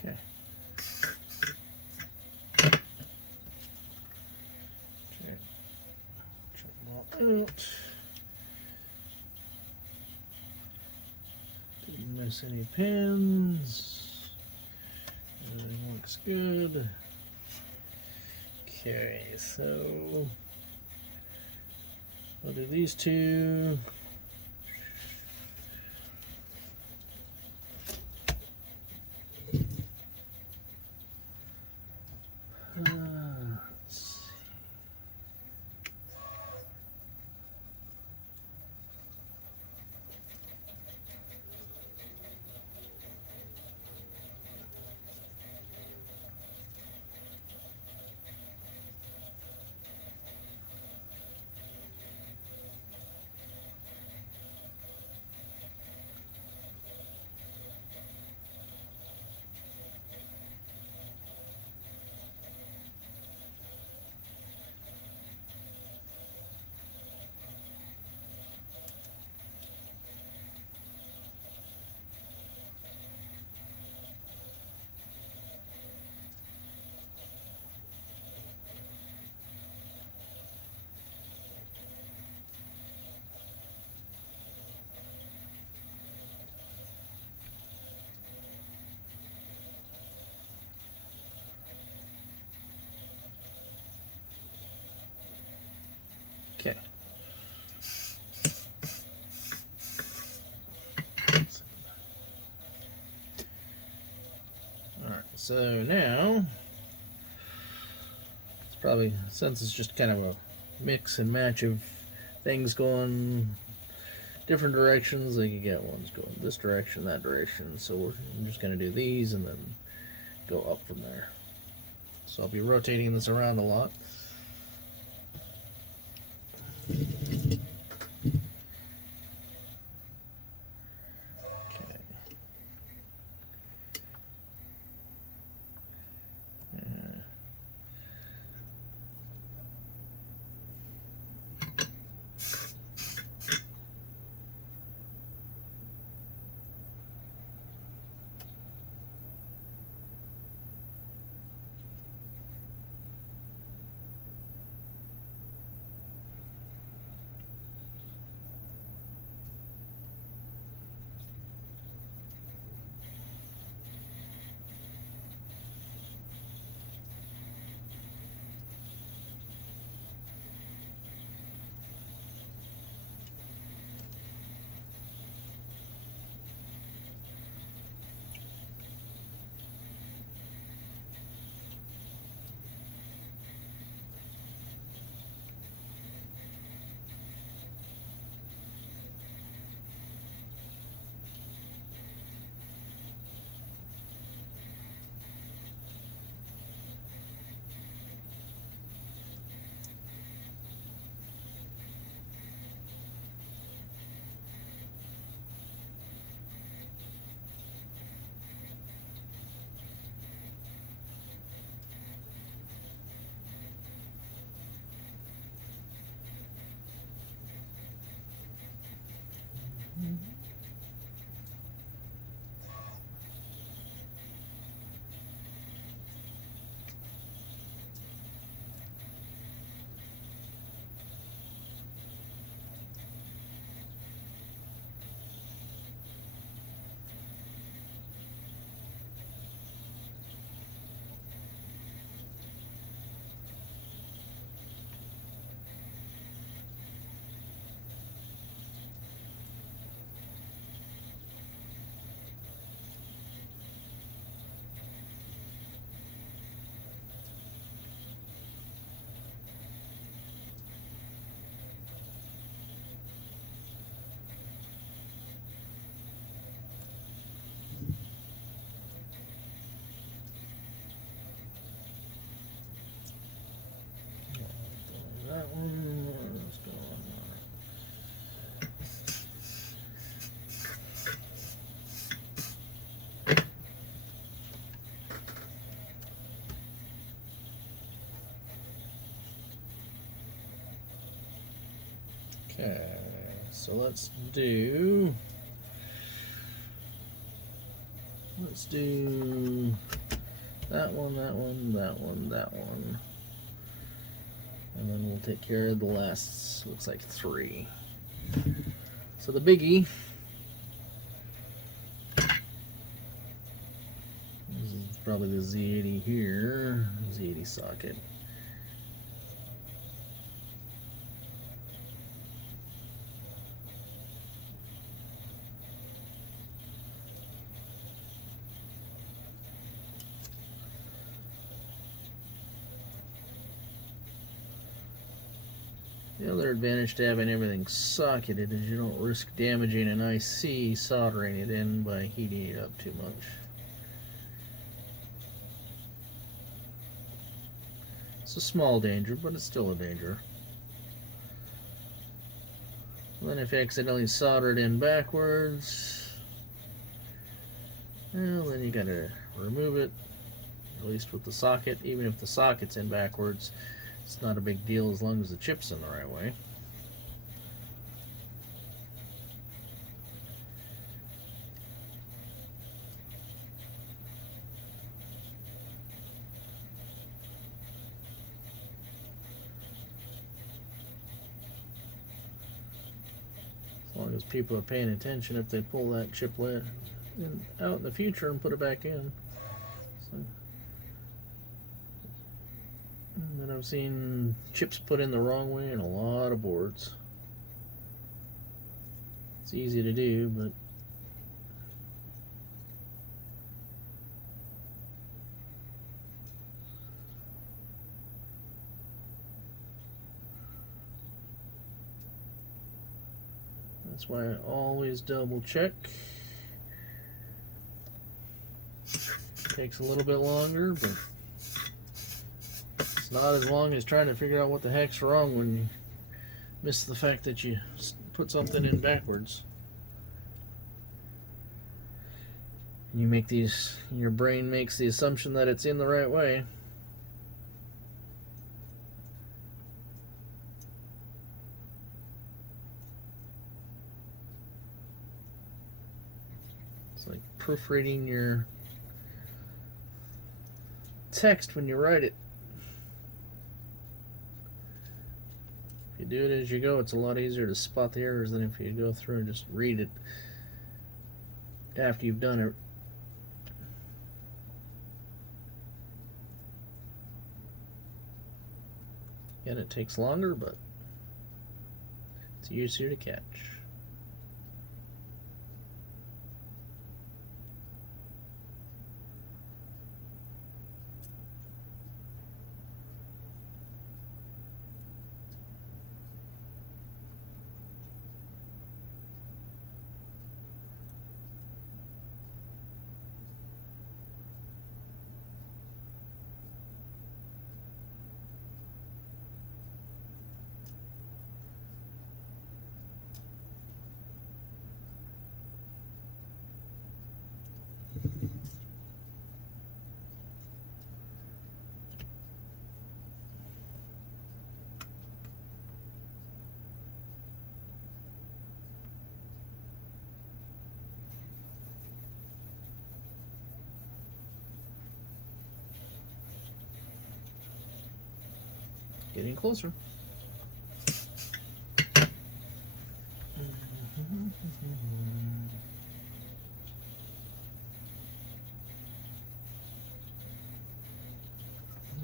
Okay. Check them all out. Didn't miss any pins. Everything looks good. Okay, so I'll do these two. Let's see. so now it's probably, since it's just kind of a mix and match of things going different directions, like you get ones going this direction, that direction. So I'm just going to do these and then go up from there. So I'll be rotating this around a lot. That one, let's go on. Okay, so let's do that one, that one, that one, that one. And then we'll take care of the last, looks like 3. So the biggie, this is probably the Z80 here, Z80 socket. The other advantage to having everything socketed is you don't risk damaging an IC soldering it in by heating it up too much. It's a small danger, but it's still a danger. And then if you accidentally solder it in backwards, well, then you gotta remove it, at least with the socket. Even if the socket's in backwards, it's not a big deal as long as the chip's in the right way. As long as people are paying attention, if they pull that chiplet out in the future and put it back in. So, and I've seen chips put in the wrong way in a lot of boards. It's easy to do, but That's why I always double check. Takes a little bit longer, but it's not as long as trying to figure out what the heck's wrong when you miss the fact that you put something in backwards. You make these, your brain makes the assumption that it's in the right way. It's like proofreading your text when you write it. If you do it as you go, it's a lot easier to spot the errors than if you go through and just read it after you've done it. Again, it takes longer, but it's easier to catch. Getting closer.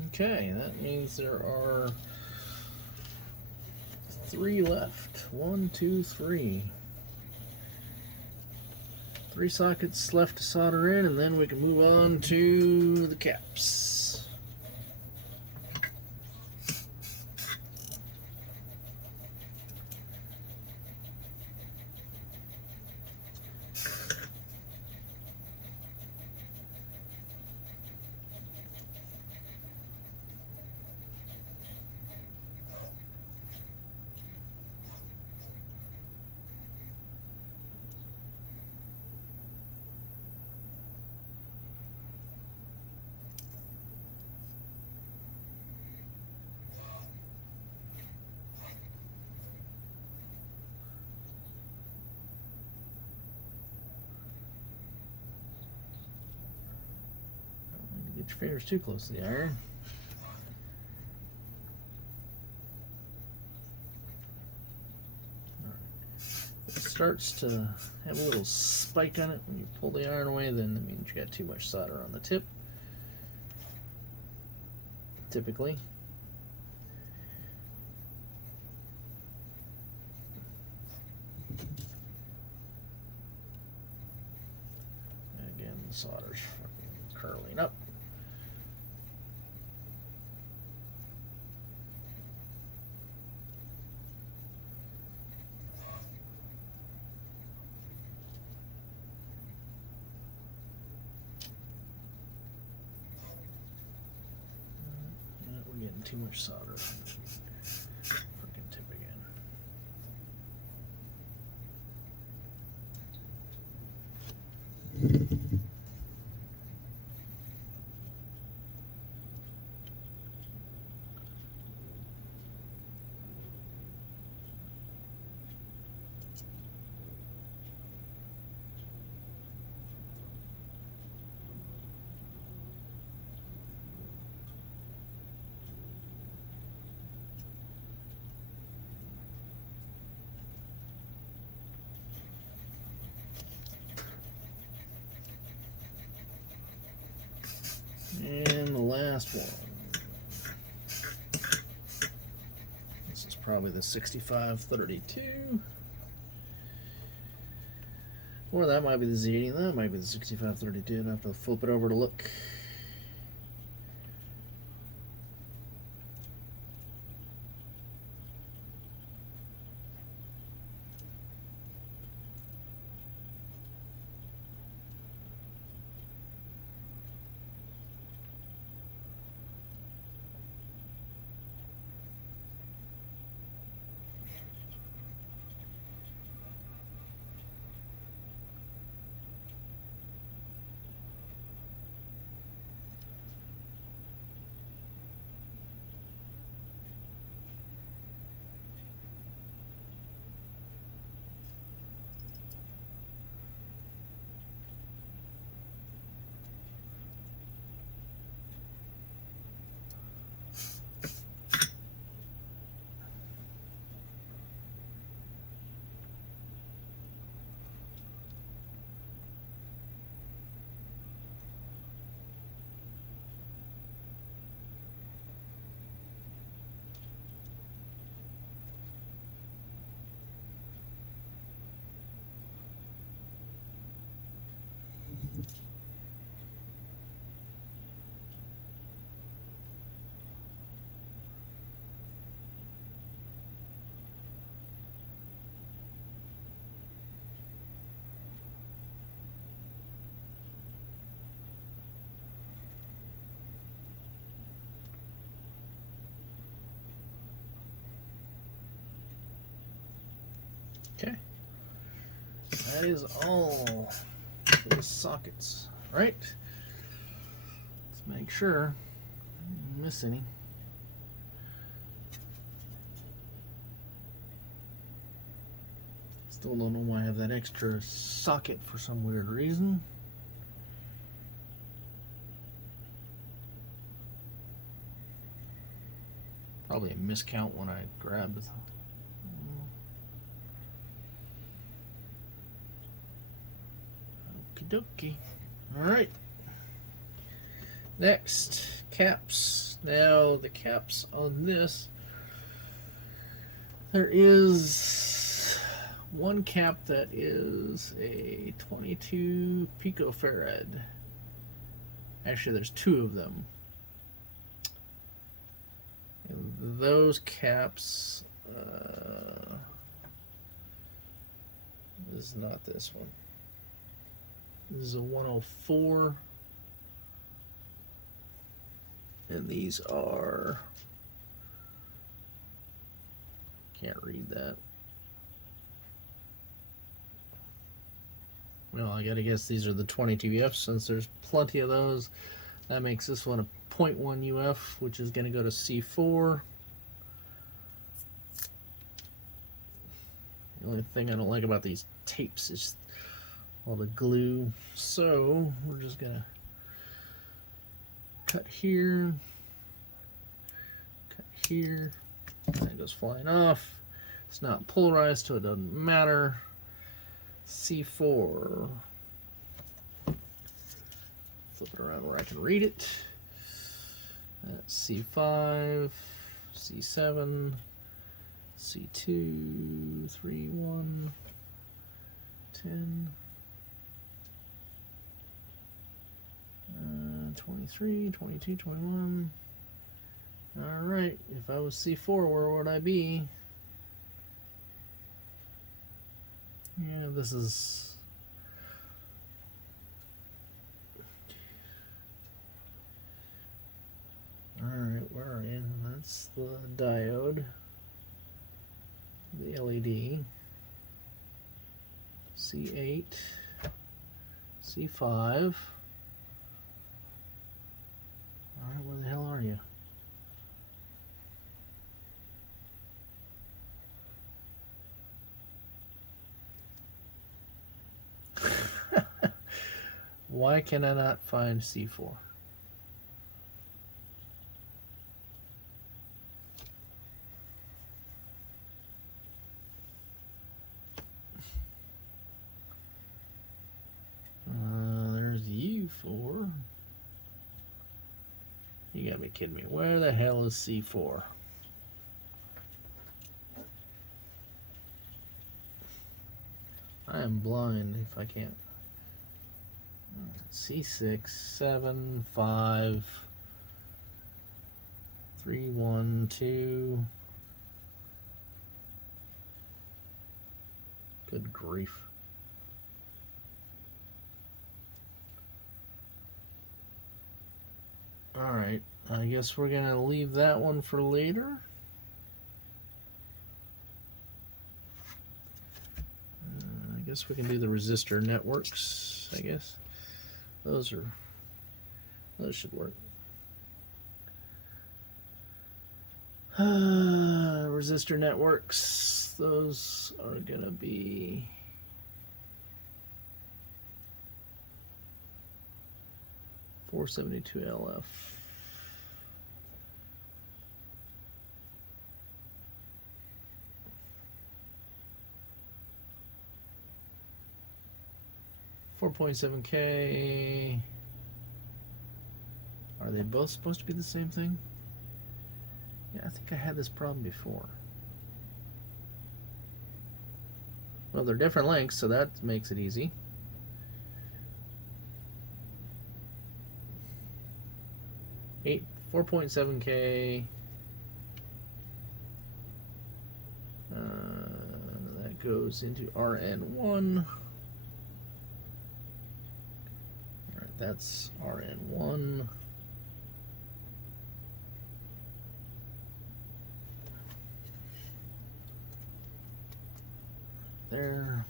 Okay, that means there are 3 left. 1, 2, 3. 3 sockets left to solder in, and then we can move on to the caps. Get your fingers too close to the iron. If it starts to have a little spike on it when you pull the iron away, then that means you got too much solder on the tip. Typically. Again, the solder's curling up. We're getting too much solder on the freaking tip again. And the last one. This is probably the 6532. Or that might be the Z80. That might be the 6532. I'd have to flip it over to look. Okay. That is all for the sockets, right? Let's make sure I didn't miss any. Still don't know why I have that extra socket for some weird reason. Probably a miscount when I grabbed it. Okie dokie. Alright. Next, caps. Now, the caps on this, there is one cap that is a 22 picofarad. Actually, there's two of them. And those caps, this is not this one. This is a 104. And these are, can't read that. Well, I gotta guess these are the 22 UF since there's plenty of those. That makes this one a 0.1 UF, which is gonna go to C4. The only thing I don't like about these tapes is all the glue. So we're just gonna cut here, that goes flying off. It's not polarized, so it doesn't matter. C4. Flip it around where I can read it. That's C5, C7, C2, 3, 1, 10, 23, 22, 21. Alright, if I was C4, where would I be? Yeah, this is... Alright, where are you? That's the diode. The LED. C8. C5. Alright, where the hell are you? Why can I not find C4? There's U4. You gotta be kidding me. Where the hell is C4? I am blind if I can't. C6, 7, 5, 3, 1, 2. Good grief. Alright, I guess we're gonna leave that one for later. I guess we can do the Resistor Networks, I guess. Those should work. Resistor Networks, those are gonna be .472 LF. .7K. Are they both supposed to be the same thing? Yeah, I think I had this problem before. Well, they're different lengths, so that makes it easy. Eight, 4.7K. That goes into RN1. Alright, that's RN1. there.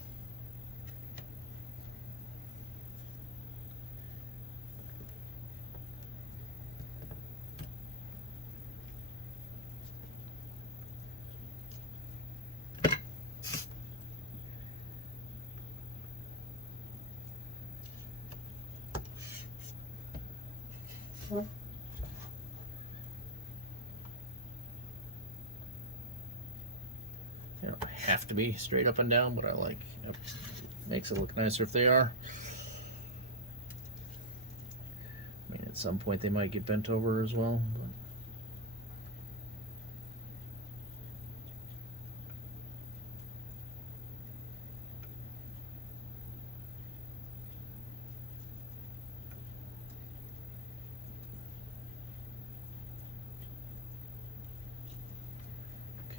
They don't have to be straight up and down, but I like it. Makes it look nicer if they are. I mean, at some point they might get bent over as well.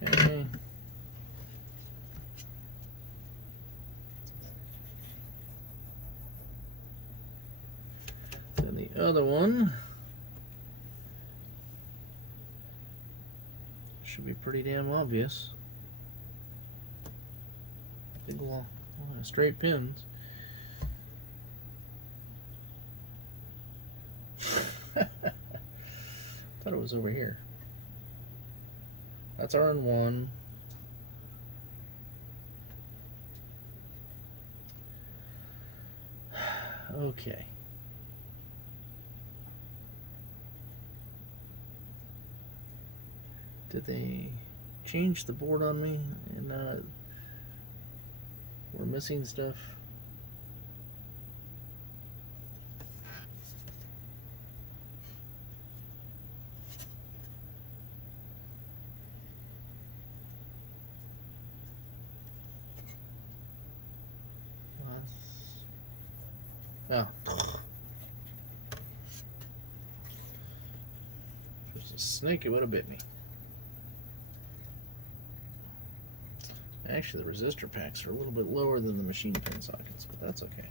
Okay. Then the other one should be pretty damn obvious. Big long, straight pins. Thought it was over here. That's RN1. Okay. Did they change the board on me and we're missing stuff? Oh. If it was a snake, it would have bit me. Actually, the resistor packs are a little bit lower than the machine pin sockets, but that's okay.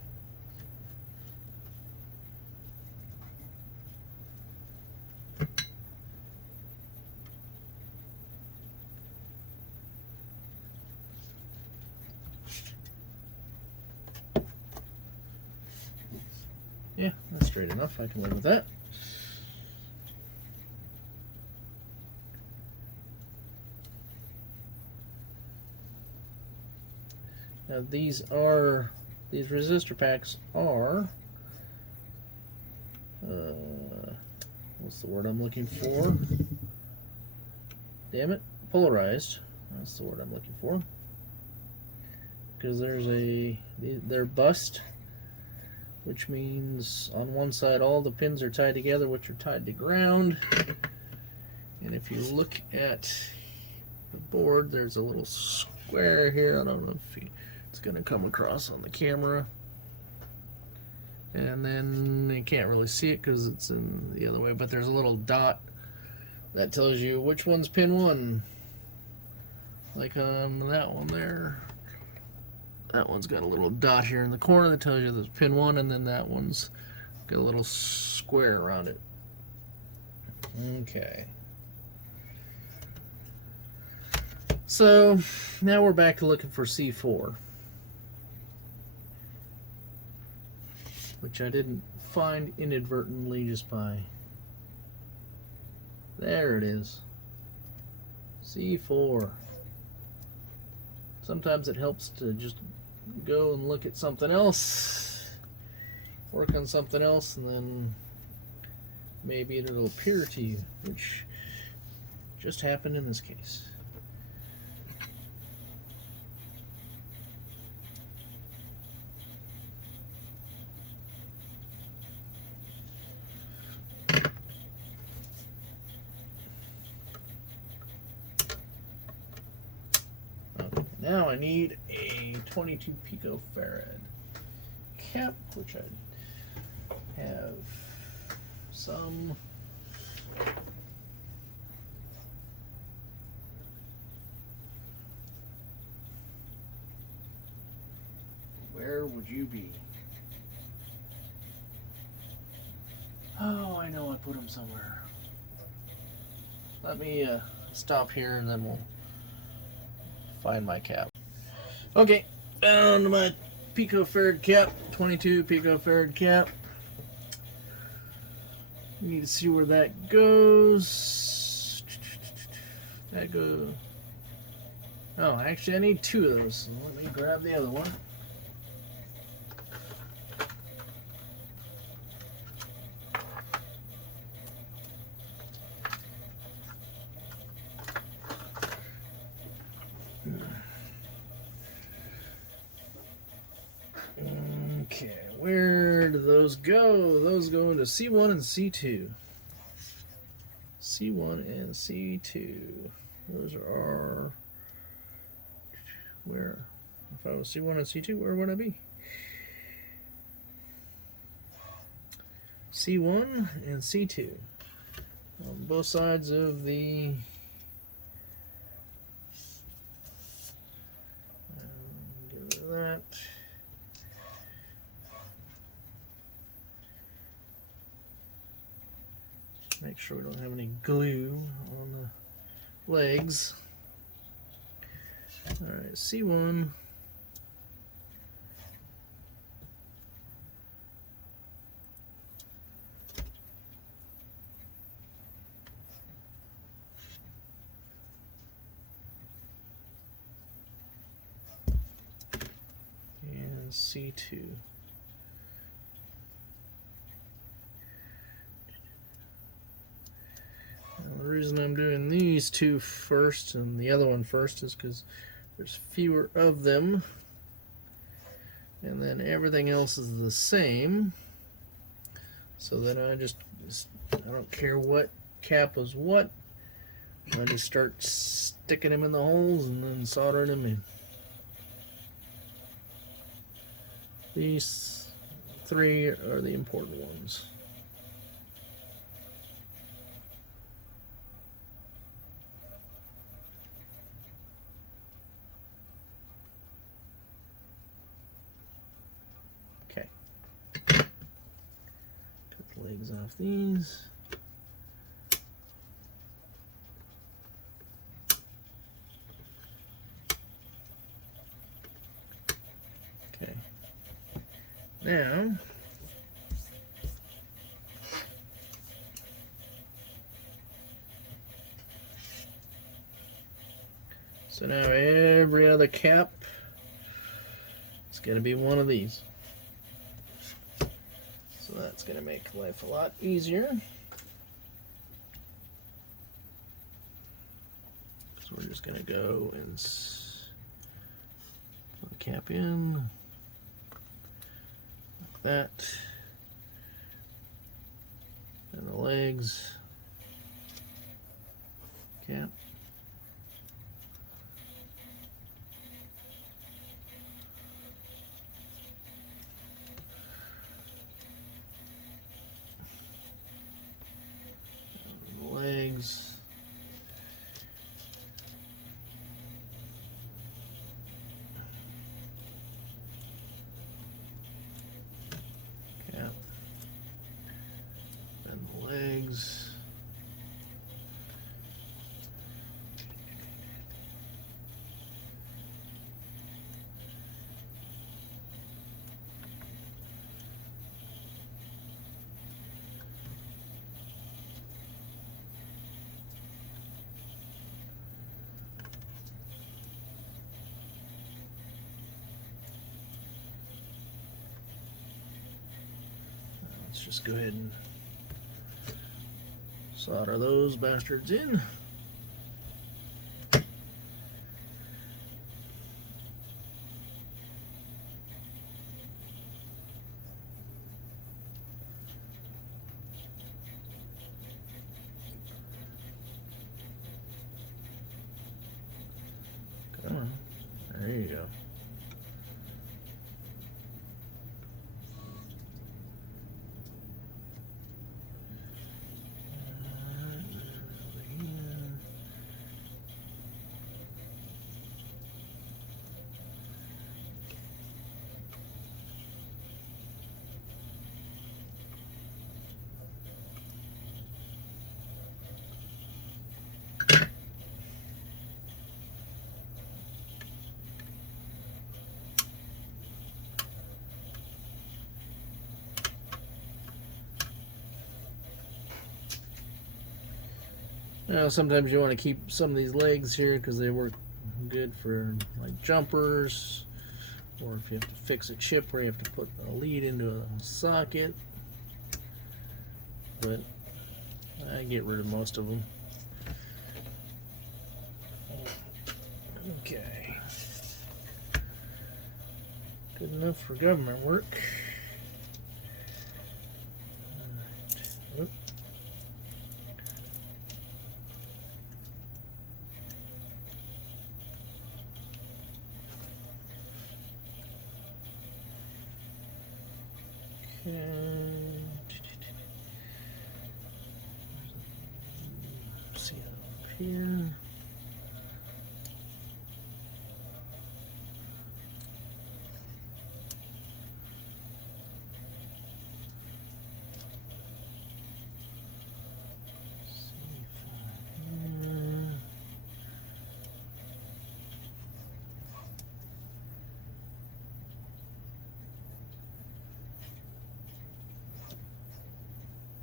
Yeah, that's straight enough. I can live with that. Now these resistor packs are what's the word I'm looking for? Damn it, polarized. That's the word I'm looking for. Because they're bust, which means on one side all the pins are tied together, which are tied to ground. And if you look at the board, there's a little square here. I don't know if it's going to come across on the camera. And then you can't really see it because it's in the other way, but there's a little dot that tells you which one's pin 1. Like on that one there. That one's got a little dot here in the corner that tells you there's pin 1, and then that one's got a little square around it. Okay. So now we're back to looking for C4, which I didn't find inadvertently just by... There it is. C4. Sometimes it helps to just go and look at something else, work on something else, and then maybe it'll appear to you, which just happened in this case. Now I need a 22 picofarad cap, which I have some. Where would you be? Oh, I know I put them somewhere. Let me stop here and then we'll find my cap. Okay, Found my picofarad cap, 22 picofarad cap. We need to see where that goes. That goes. Oh, actually, I need 2 of those. So let me grab the other one. Okay, where do those go? Those go into C1 and C2. C1 and C2. Those are where? If I was C1 and C2, where would I be? C1 and C2 on both sides of the get rid of that. Make sure we don't have any glue on the legs. Alright, C1. And C2. Now, the reason I'm doing these 2 first and the other one first is because there's fewer of them, and then everything else is the same, so then I don't care what cap was what, I just start sticking them in the holes and then soldering them in. These 3 are the important ones. Legs off these. Okay. Now, so now every other cap is going to be one of these. So that's going to make life a lot easier. So we're just going to go and put the cap in like that, and the legs, cap. Legs, cap, and the legs. Let's just go ahead and solder those bastards in. Come on. There you go. Now, sometimes you want to keep some of these legs here because they work good for like jumpers, or if you have to fix a chip where you have to put a lead into a socket. But I get rid of most of them. Okay. Good enough for government work. Right. See that up here.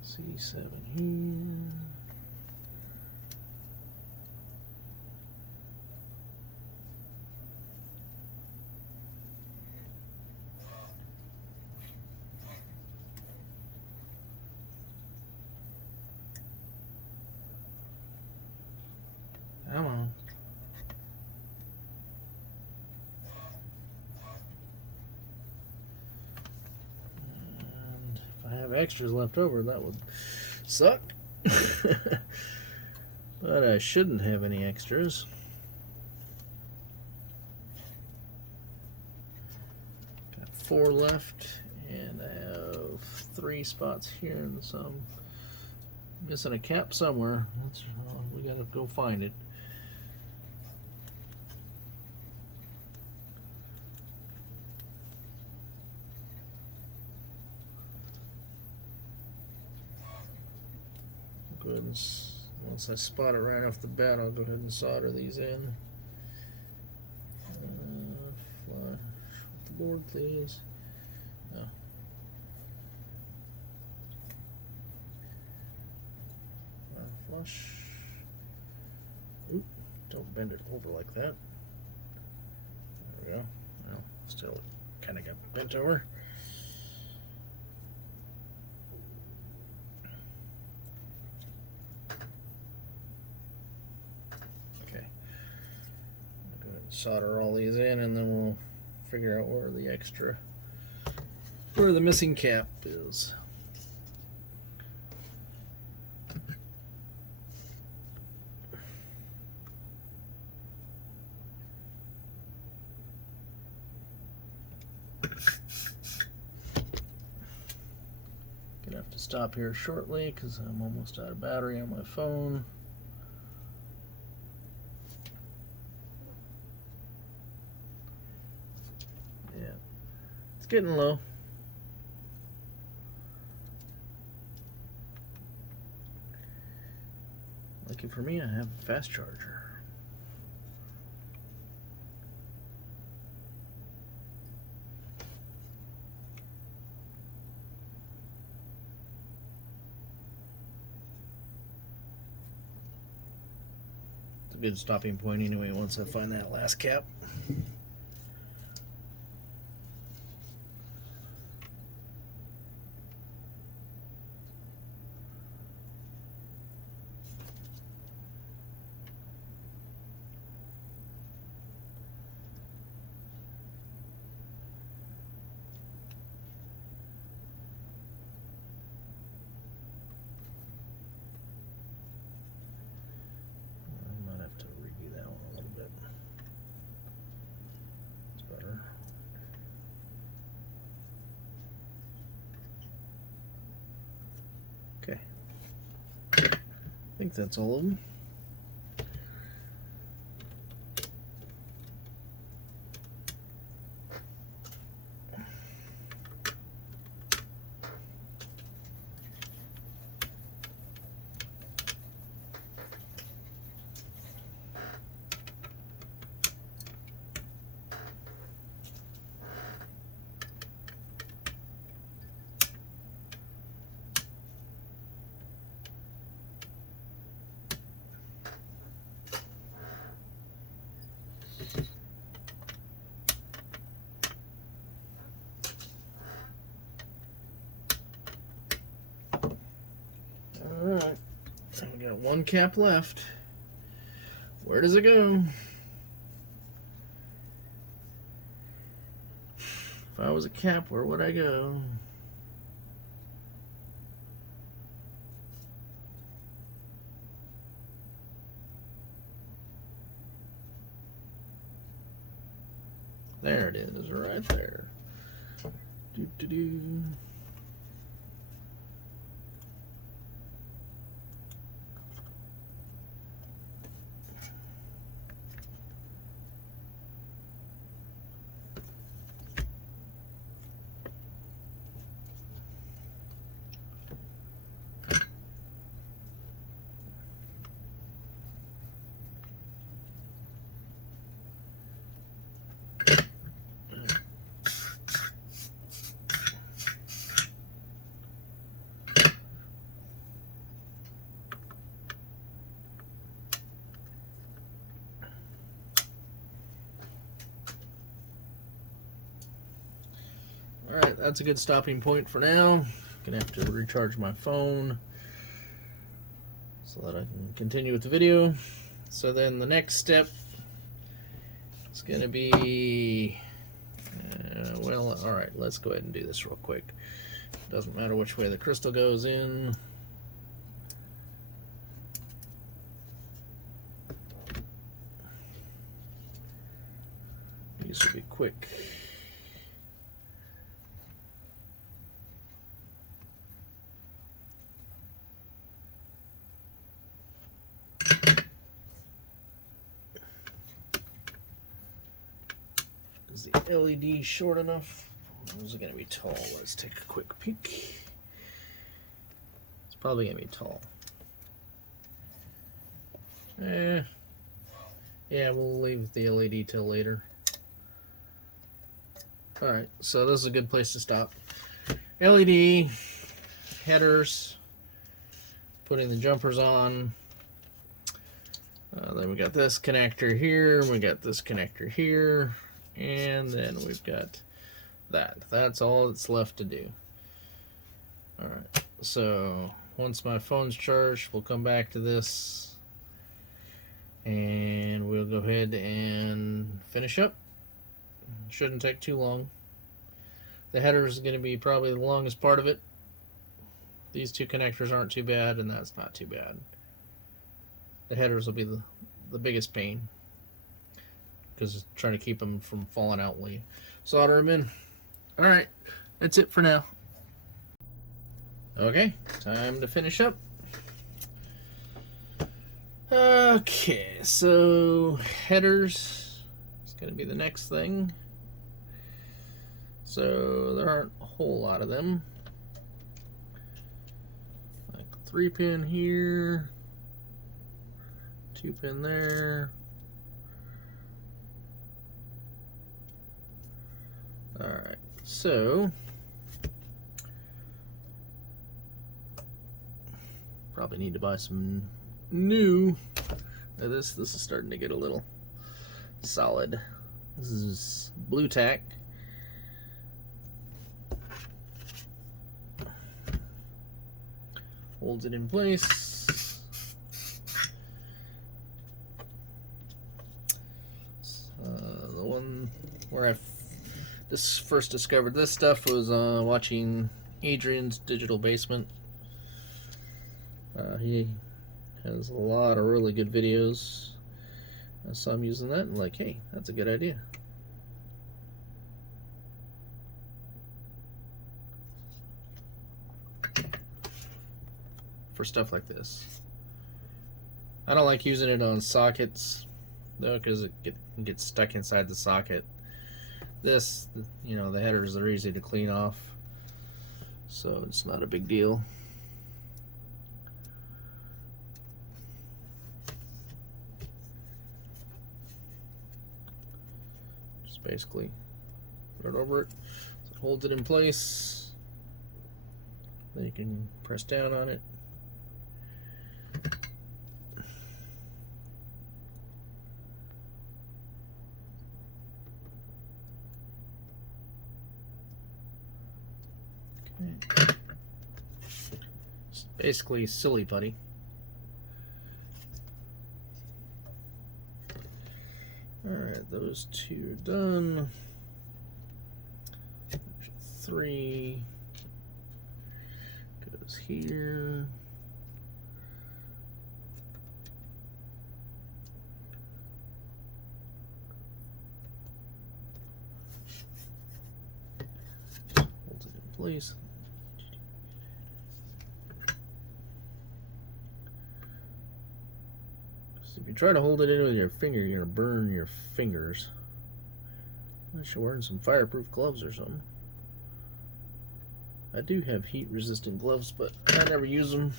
C7 here. Come on. And if I have extras left over, that would suck. But I shouldn't have any extras. Got 4 left, and I have 3 spots here, and some missing a cap somewhere. We gotta go find it. Go ahead and, once I spot it right off the bat, I'll go ahead and solder these in. Flush with the board, please. No. Flush. Oop, don't bend it over like that. There we go. Well, still kind of got bent over. Okay. I'll go ahead and solder all these in, and then we'll figure out where the missing cap is. Gonna have to stop here shortly because I'm almost out of battery on my phone. Yeah, it's getting low. Lucky for me, I have a fast charger. It's a good stopping point anyway once I find that last cap. Okay, I think that's all of them. Got one cap left. Where does it go? If I was a cap, where would I go? There it is, right there. Doo-doo-doo. Alright, that's a good stopping point for now. Gonna have to recharge my phone so that I can continue with the video. So then the next step is gonna be, well, alright, let's go ahead and do this real quick. Doesn't matter which way the crystal goes in. These will be quick. Is the LED short enough? Those are going to be tall. Let's take a quick peek. It's probably going to be tall. Yeah, we'll leave the LED till later. Alright, so this is a good place to stop. LED, headers, putting the jumpers on. Then we got this connector here, we got this connector here, and then we've got that. That's all that's left to do. Alright, so once my phone's charged, we'll come back to this and we'll go ahead and finish up. Shouldn't take too long. The header is going to be probably the longest part of it. These two connectors aren't too bad, and that's not too bad. The headers will be the biggest pain, because trying to keep them from falling out when you solder them in. Alright, that's it for now. Okay, time to finish up. Okay, so headers is going to be the next thing. So there aren't a whole lot of them. Like 3-pin here, 2-pin there. Alright, so probably need to buy some new. Now this is starting to get a little solid. This is blue tack. Holds it in place. The one where I first discovered this stuff was watching Adrian's Digital Basement. He has a lot of really good videos. I saw him using that and like, hey, that's a good idea. For stuff like this. I don't like using it on sockets though, because it gets stuck inside the socket. This, you know, the headers are easy to clean off, so it's not a big deal. Just basically put it over it so it holds it in place. Then you can press down on it. It's basically silly putty. those two are done. 3 goes here. Holds it in place. So if you try to hold it in with your finger, you're gonna burn your fingers. Unless you're wearing some fireproof gloves or something. I do have heat resistant gloves, but I never use them.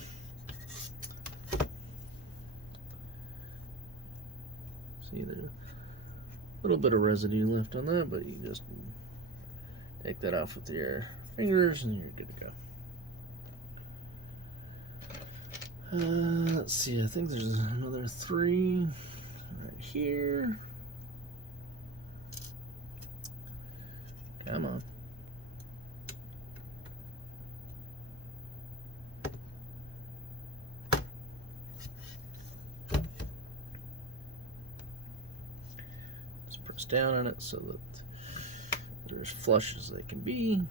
See, there's a little bit of residue left on that, but you just take that off with your fingers and you're good to go. Let's see, I think there's another 3 right here. Come on. Just press down on it so that they're as flush as they can be.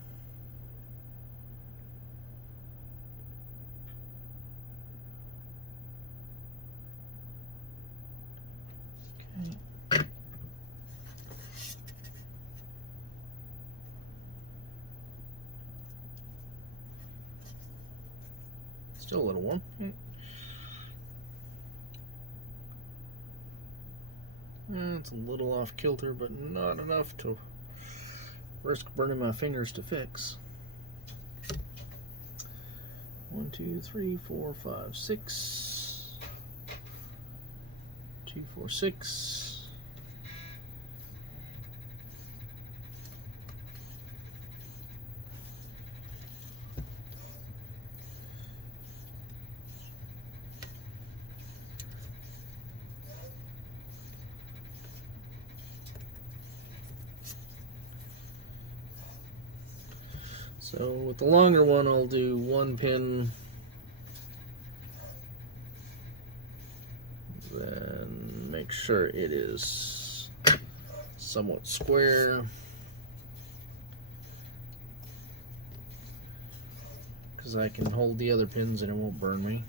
Okay. Still a little warm. It's a little off kilter, but not enough to risk burning my fingers to fix. 1, 2, 3, 4, 5, 6. 2, 4, 6. So with the longer one, I'll do 1 pin, then make sure it is somewhat square, because I can hold the other pins and it won't burn me.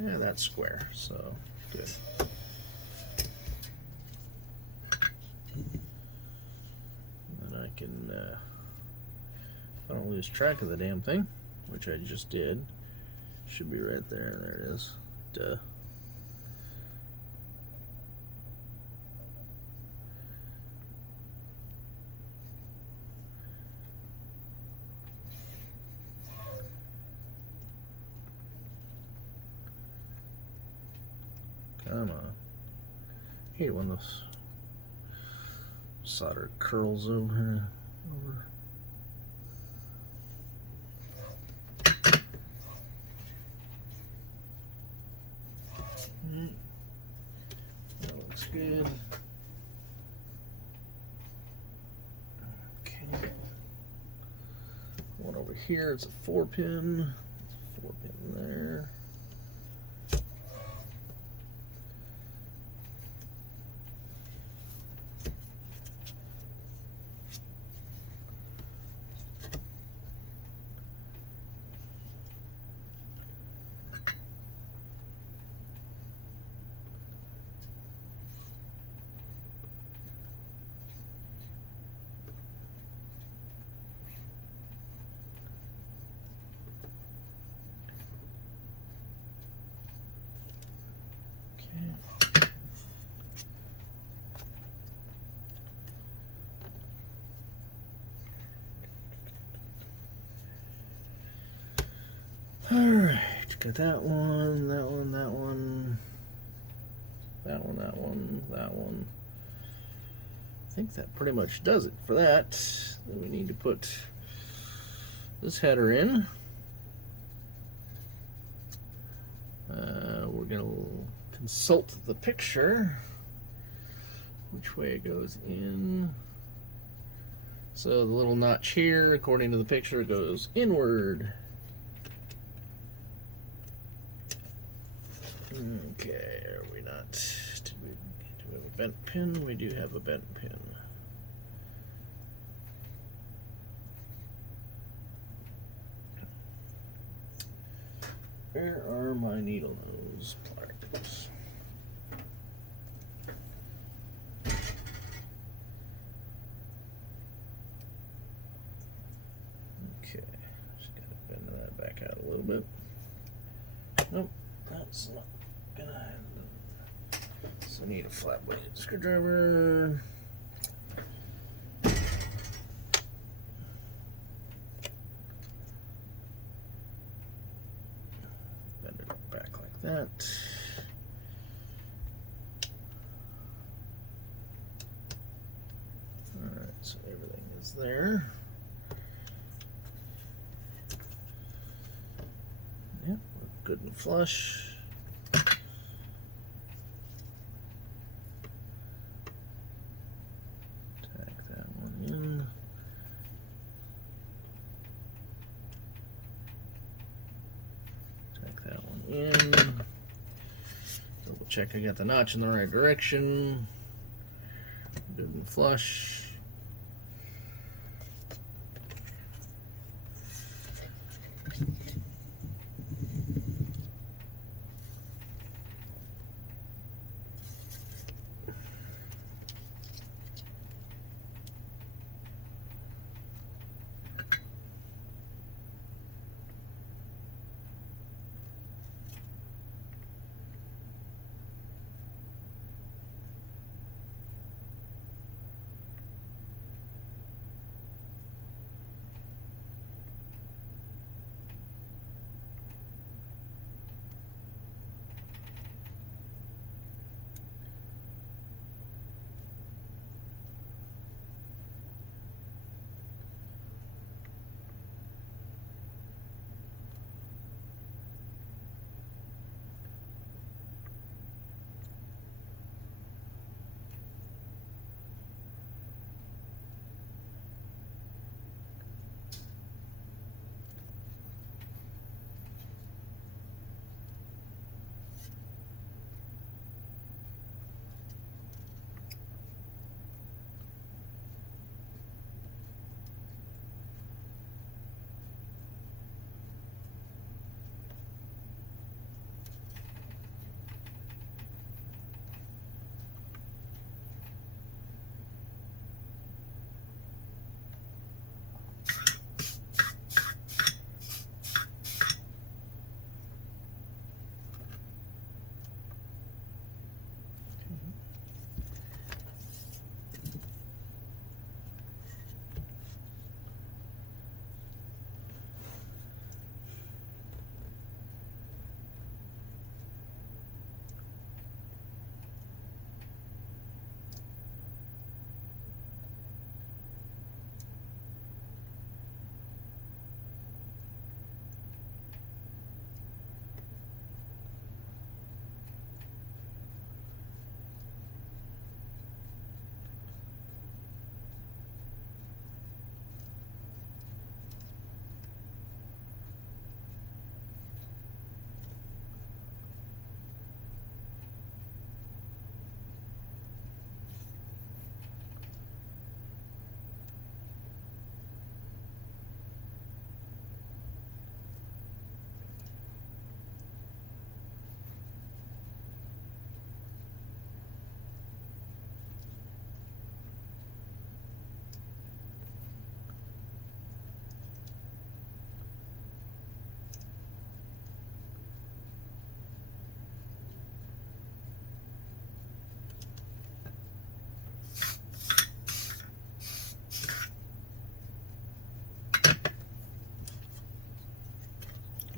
Yeah, that's square, so good. And I can I don't lose track of the damn thing, which I just did. Should be right there. There it is. Duh. Come on. I hate when those solder curls over here. That looks good. Okay. One over here, it's a 4-pin. 4-pin there. Alright, got that one, that one, that one, that one, that one, that one. I think that pretty much does it for that. Then we need to put this header in. We're going to consult the picture, which way it goes in. So the little notch here, according to the picture, goes inward. Okay, are we not? Do we have a bent pin? We do have a bent pin. Where are my needle nose pliers? Okay, just gotta bend that back out a little bit. Nope, that's not gonna happen. So I need a flat bladed screwdriver. Bend it back like that. Alright, so everything is there. Yep, good and flush. Tack that one in. Tack that one in. Double check I got the notch in the right direction. Good and flush.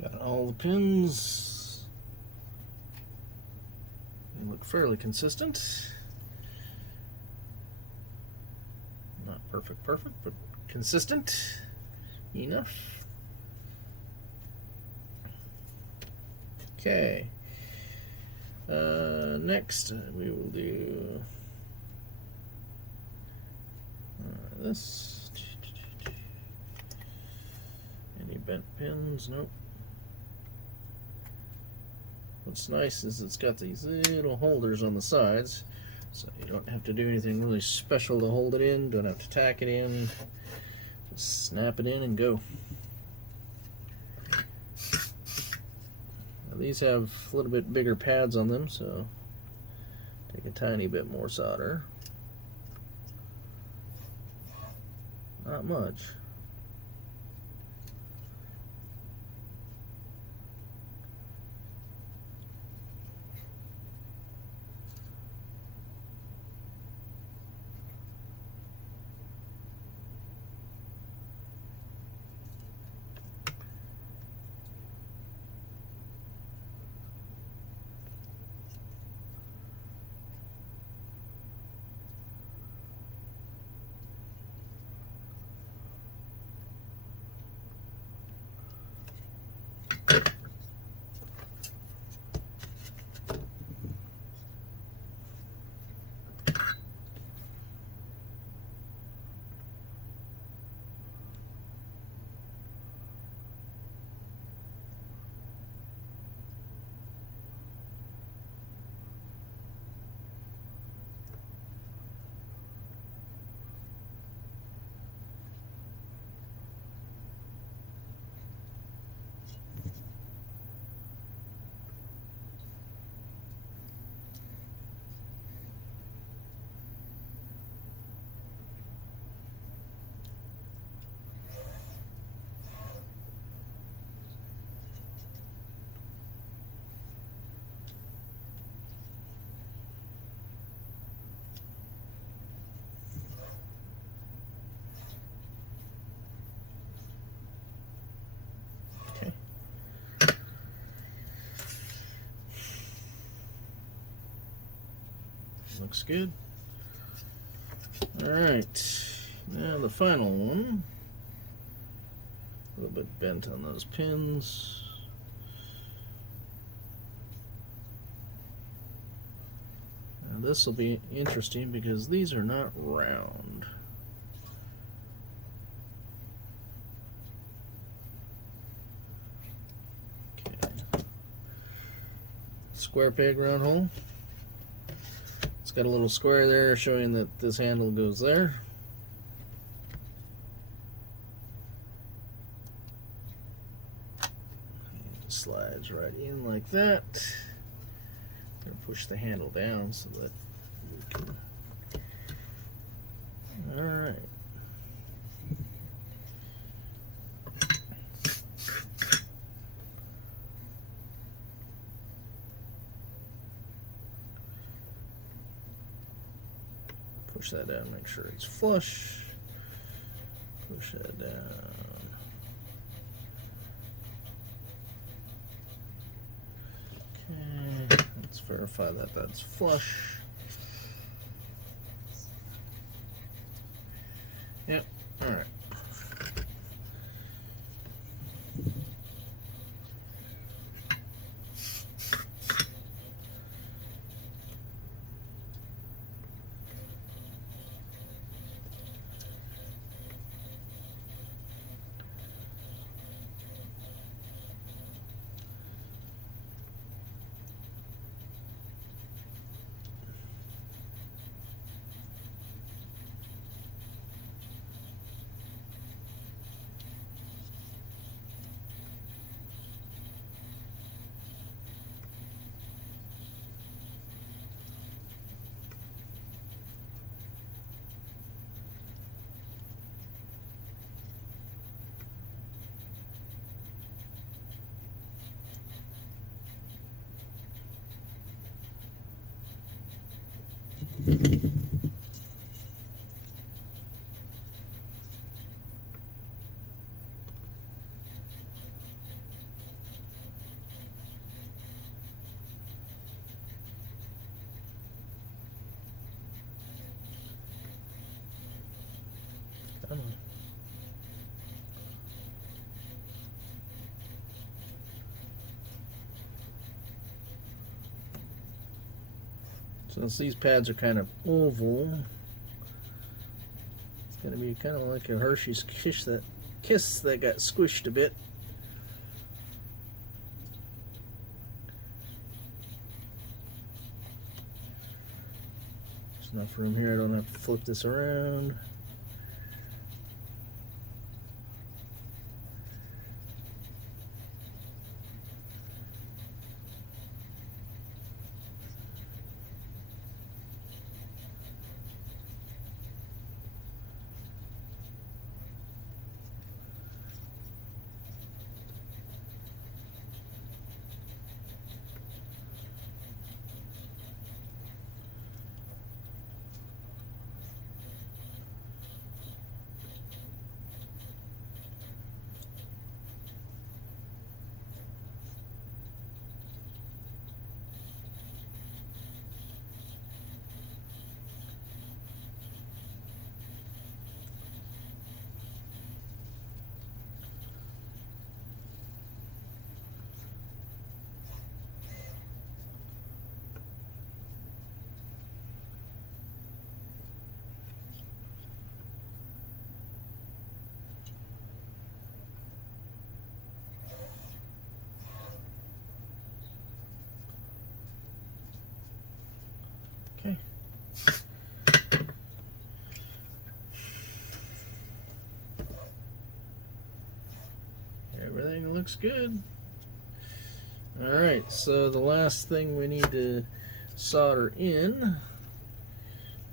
Got all the pins. They look fairly consistent. Not perfect, but consistent enough. Okay. Next, we will do this. Any bent pins? Nope. What's nice is it's got these little holders on the sides, So you don't have to do anything really special to hold it in, don't have to tack it in, just snap it in and go. Now these have a little bit bigger pads on them, so take a tiny bit more solder. Not much. Looks good. Alright, now the final one. A little bit bent on those pins. Now this will be interesting because these are not round. Okay. Square peg round hole. Got a little square there showing that this handle goes there. It just slides right in like that. I'm going to push the handle down so that we can. Alright. Push that down, make sure it's flush. Push that down. Okay, let's verify that that's flush. Yep, alright. Since these pads are kind of oval, it's going to be kind of like a Hershey's kiss that got squished a bit. enough room here, I don't have to flip this around. Okay. Everything looks good. Alright, so the last thing we need to solder in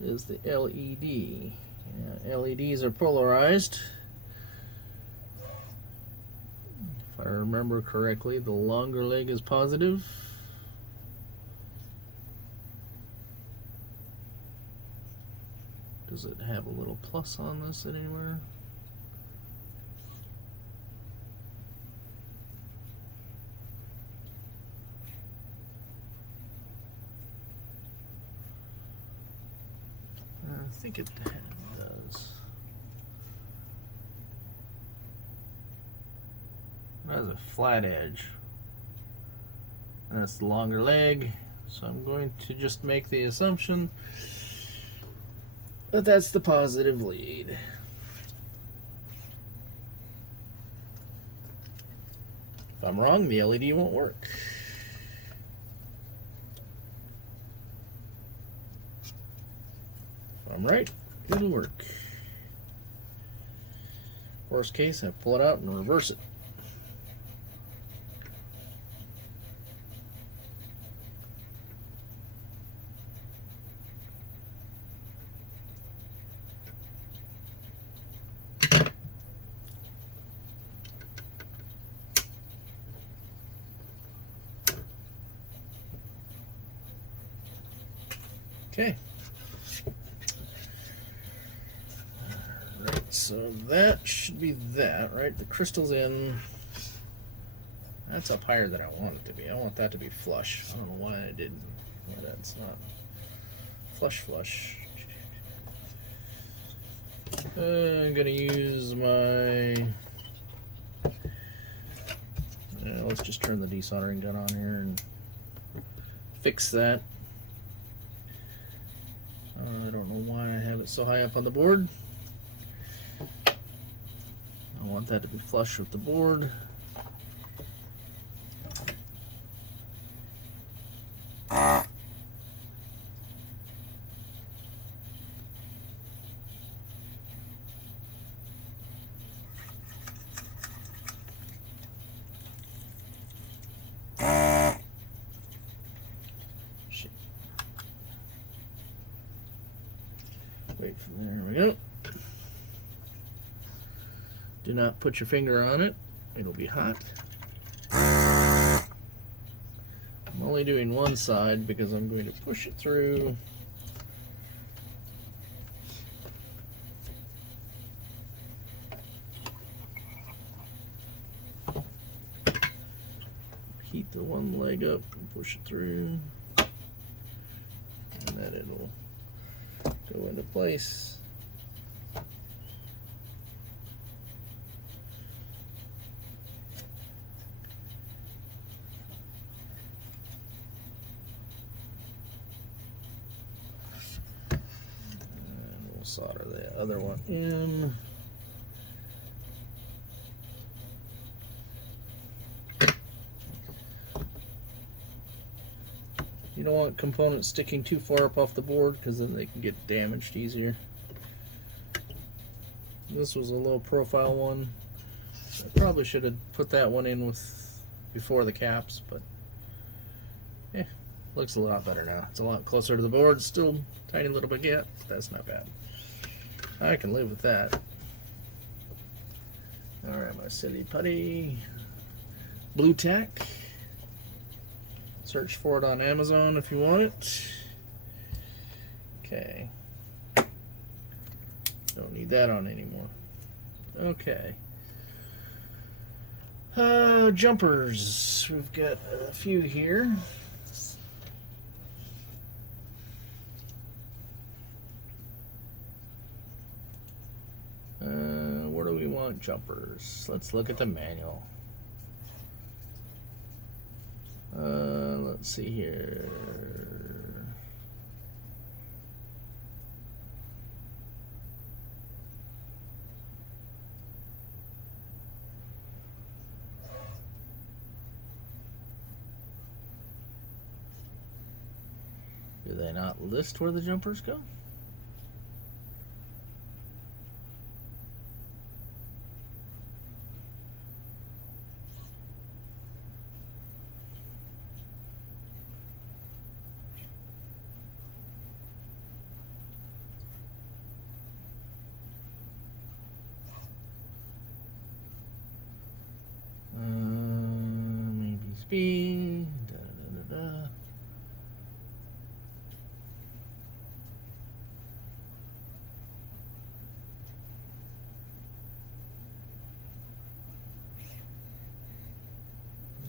is the LED. LEDs are polarized. If I remember correctly, the longer leg is positive. Does it have a little plus on this anywhere? I think it does. It has a flat edge. That's the longer leg, so I'm going to just make the assumption that that's the positive lead. If I'm wrong, the LED won't work. If I'm right, it'll work. Worst case, I pull it out and reverse it. Okay. Alright, so that should be that, right? The crystal's in. That's up higher than I want it to be. I want that to be flush. I don't know why I didn't. Why that's not flush. I'm gonna use my. Let's just turn the desoldering gun on here and fix that. I don't know why I have it so high up on the board. I want that to be flush with the board. Wait, there we go. Do not put your finger on it. It'll be hot. I'm only doing one side because I'm going to push it through. Heat the one leg up and push it through. And then it'll go into place. And we'll solder the other one in. You don't want components sticking too far up off the board because then they can get damaged easier. This was a low profile one. I probably should have put that one in before the caps, but looks a lot better now. It's a lot closer to the board. Still a tiny little baguette, but that's not bad. I can live with that. Alright, my silly putty. Blue tack. Search for it on Amazon if you want it. Okay. Don't need that on anymore. Okay. Jumpers. We've got a few here. Where do we want jumpers? Let's look at the manual. Let's see here. Do they not list where the jumpers go? Maybe speed.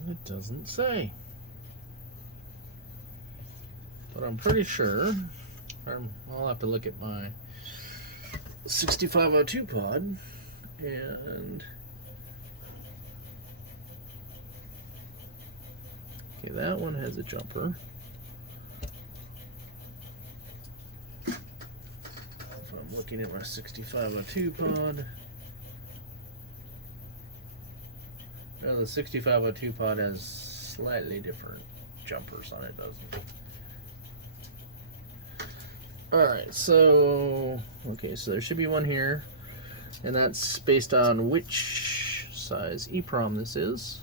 It doesn't say, but I'm pretty sure. I'll have to look at my 6502 pod and okay, that one has a jumper. If I'm looking at my 6502 pod. No, the 6502 pod has slightly different jumpers on it, doesn't it? Alright, so so there should be one here, and that's based on which size EEPROM this is.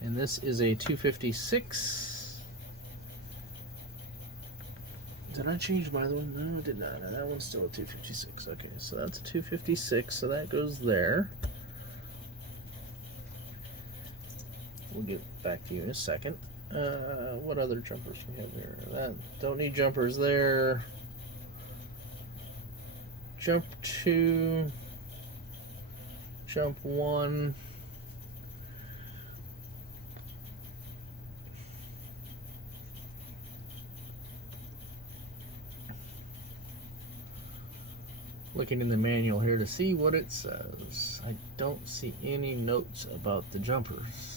And this is a 256. Did I change my other one? No, I did not. No, that one's still a 256. Okay, so that's a 256, so that goes there. We'll get back to you in a second. What other jumpers we have there? That don't need jumpers there. Jump 2, jump 1. Looking in the manual here to see what it says. I don't see any notes about the jumpers.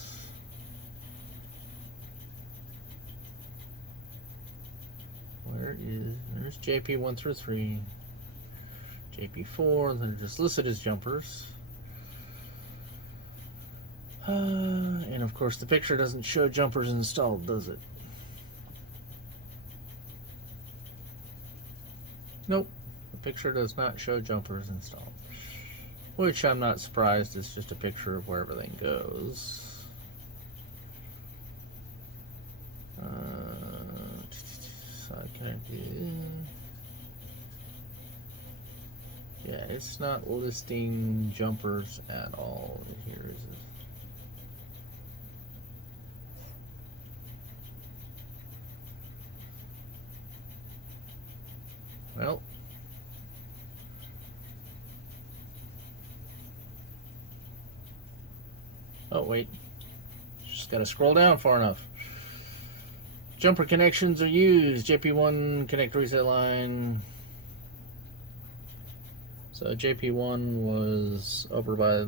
Where is, there's JP1 through 3, JP4, they're just listed as jumpers. And of course the picture doesn't show jumpers installed, does it? Nope, the picture does not show jumpers installed. Which I'm not surprised, it's just a picture of where everything goes. Yeah, it's not listing jumpers at all. Here is it. Well, oh wait, just gotta scroll down far enough. Jumper connections are used. JP1 connect reset line. So JP1 was over by,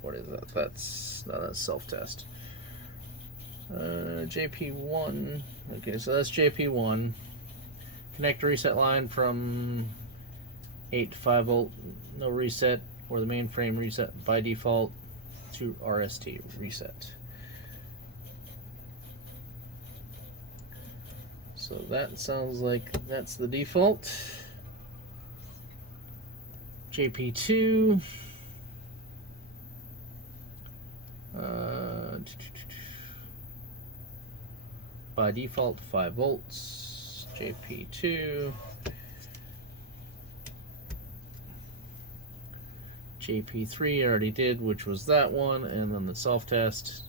what is that? That's self-test. JP1, okay, so that's JP1. Connect reset line from 8 to 5 volt, no reset, or the mainframe reset by default to RST reset. So that sounds like that's the default. JP2. By default 5 volts. JP2. JP3 I already did, which was that one, and then the self-test.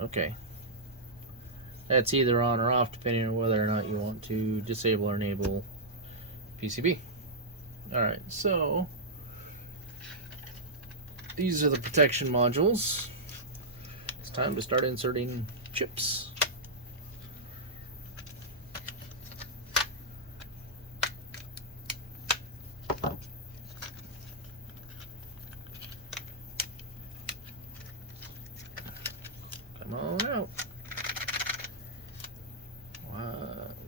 Okay. That's either on or off depending on whether or not you want to disable or enable PCB. Alright, so these are the protection modules. It's time to start inserting chips. Come on out.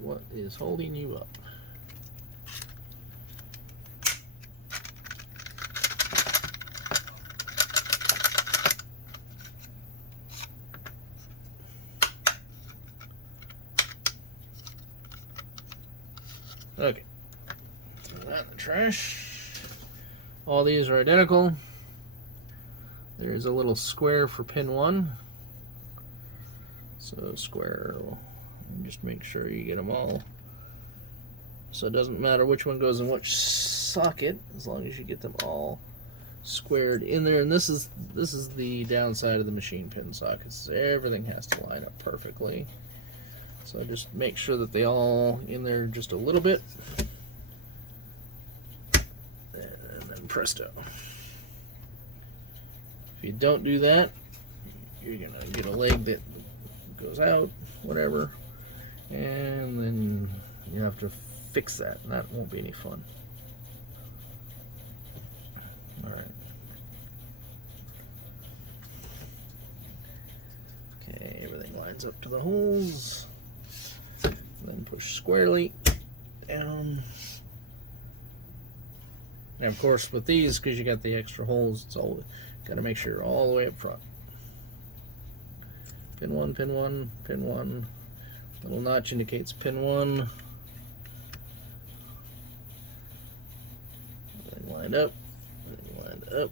What is holding you up? Okay, throw that in the trash. All these are identical. There's a little square for pin 1. So square, and just make sure you get them all. So it doesn't matter which one goes in which socket, as long as you get them all squared in there. And this is the downside of the machine pin sockets. Everything has to line up perfectly. So just make sure that they all in there just a little bit. And then presto. If you don't do that, you're gonna get a leg that goes out, whatever, and then you have to fix that, and that won't be any fun. Alright. Okay, everything lines up to the holes. Then push squarely down. And of course with these, because you got the extra holes, it's all got to make sure you're all the way up front. Pin 1, pin 1, pin 1. Little notch indicates pin 1. Everything lined up. Everything lined up.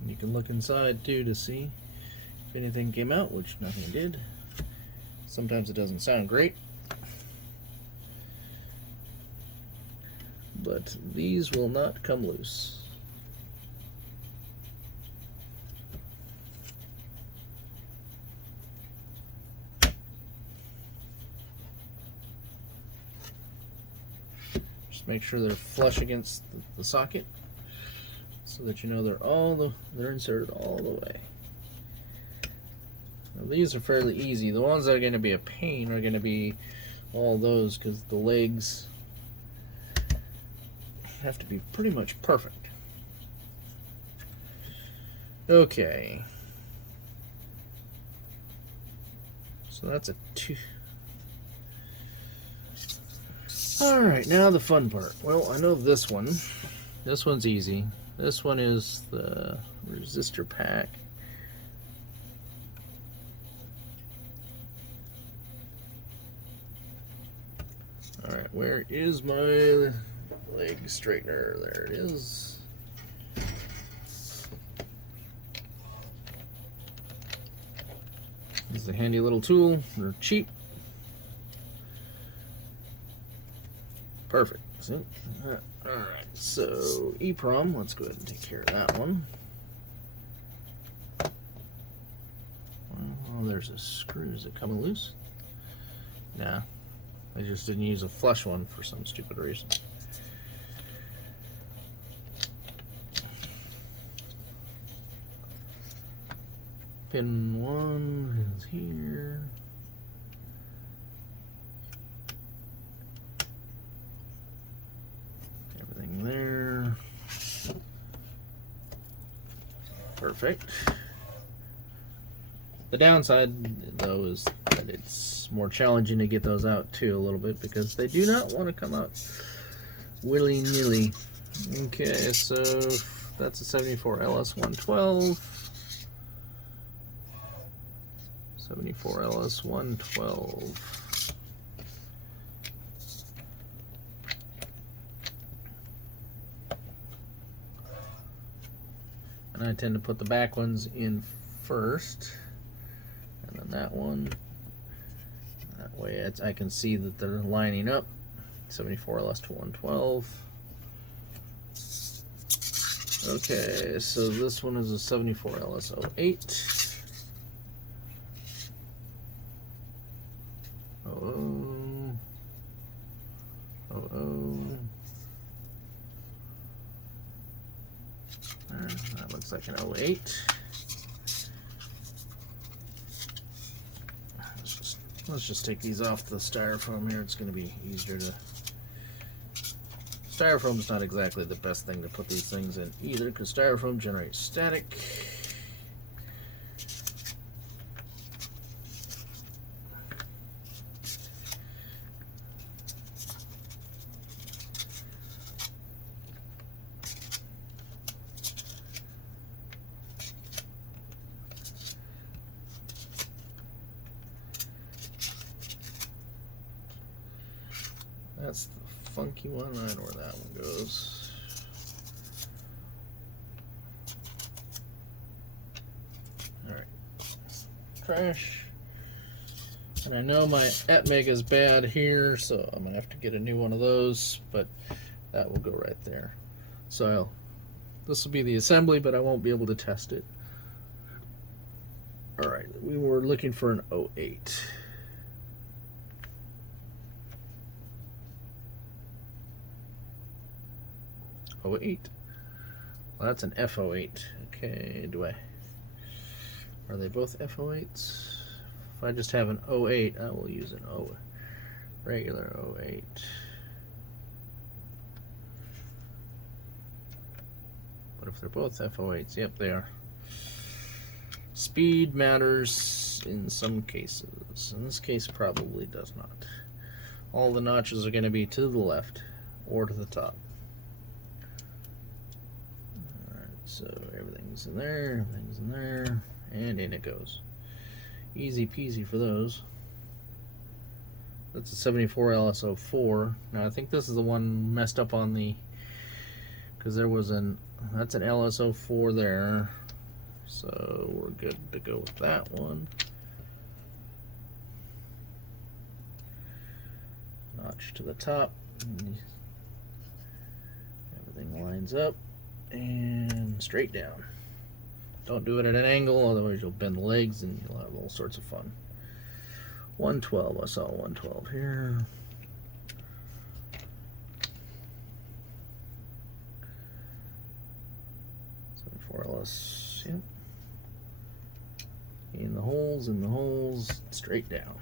And you can look inside too to see if anything came out, which nothing did. Sometimes it doesn't sound great. But these will not come loose. Just make sure they're flush against the socket, so that you know they're inserted all the way. Now these are fairly easy. The ones that are going to be a pain are going to be all those, because the legs have to be pretty much perfect. Okay. So that's a 2. Alright, now the fun part. Well, I know this one. This one's easy. This one is the Resistor Pack. Alright, where is my leg straightener? There it is. It's a handy little tool. They're cheap. Perfect. See? Alright, so EEPROM, let's go ahead and take care of that one. Oh, there's a screw. Is it coming loose? Nah. I just didn't use a flush one for some stupid reason. Pin 1 is here. Everything there. Perfect. The downside, though, is that it's more challenging to get those out, too, a little bit, because they do not want to come out willy-nilly. Okay, so That's a 74 LS 112. 74 LS 112. And I tend to put the back ones in first, and then that one. That way I can see that they're lining up. 74 LS to 112. Okay, so this one is a 74 LS 08. That looks like an 08. Let's just take these off the styrofoam here. It's going to be easier to... Styrofoam is not exactly the best thing to put these things in either, because styrofoam generates static. That's the funky one. I know where that one goes. Alright. Trash. And I know my Etmeg is bad here, so I'm going to have to get a new one of those, but that will go right there. So this will be the assembly, but I won't be able to test it. Alright, we were looking for an 08. Oh, 08. Well, that's an F08. Okay, are they both F08s? If I just have an 08, I will use an regular 08. But if they're both F08s, yep, they are. Speed matters in some cases. In this case, probably does not. All the notches are going to be to the left or to the top. So everything's in there, and in it goes. Easy peasy for those. That's a 74 LS04. Now I think this is the one messed up on the, because there was that's an LS04 there. So we're good to go with that one. Notch to the top. Everything lines up. And straight down. Don't do it at an angle, otherwise you'll bend the legs and you'll have all sorts of fun. 112, I saw 112 here. For LS, yep. In the holes, straight down.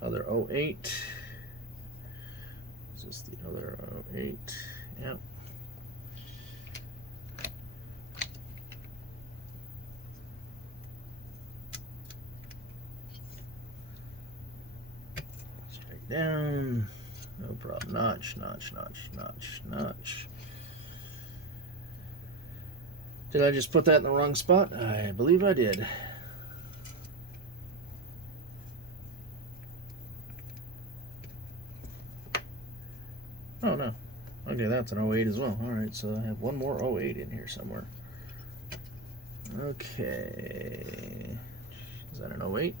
Other 08. Is this the other 08? Yep. Straight down. No problem. Notch, notch, notch, notch, notch. Did I just put that in the wrong spot? I believe I did. Oh no. Okay, that's an 08 as well. Alright, so I have one more 08 in here somewhere. Okay. Is that an 08?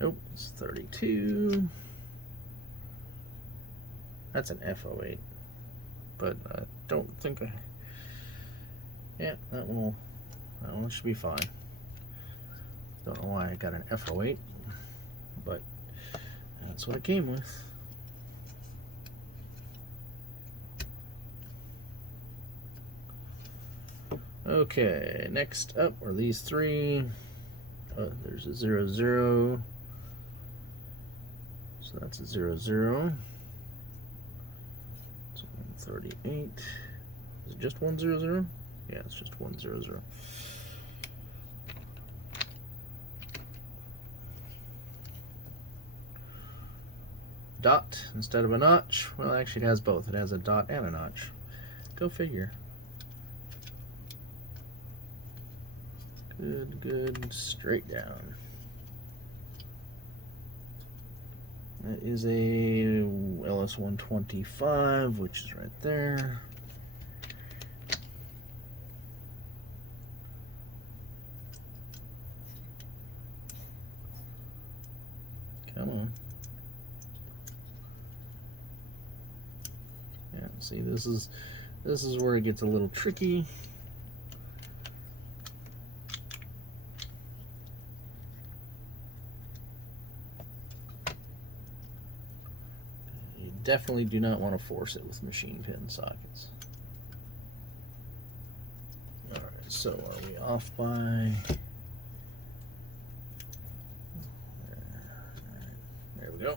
Nope, it's 32. That's an F08. But I don't think I... Yeah, that one should be fine. Don't know why I got an F08, but that's what it came with. Okay, next up are these three. There's a 0, 0. So that's a 0, 0. It's 138. Is it just 1, 0, 0? Yeah, it's just 1, 0, 0. Dot instead of a notch. Well, actually it has both. It has a dot and a notch. Go figure. Good, good, straight down. That is a LS125, which is right there. Come on. Yeah, see, this is where it gets a little tricky. You definitely do not want to force it with machine pin sockets. All right, so are we off by? There we go.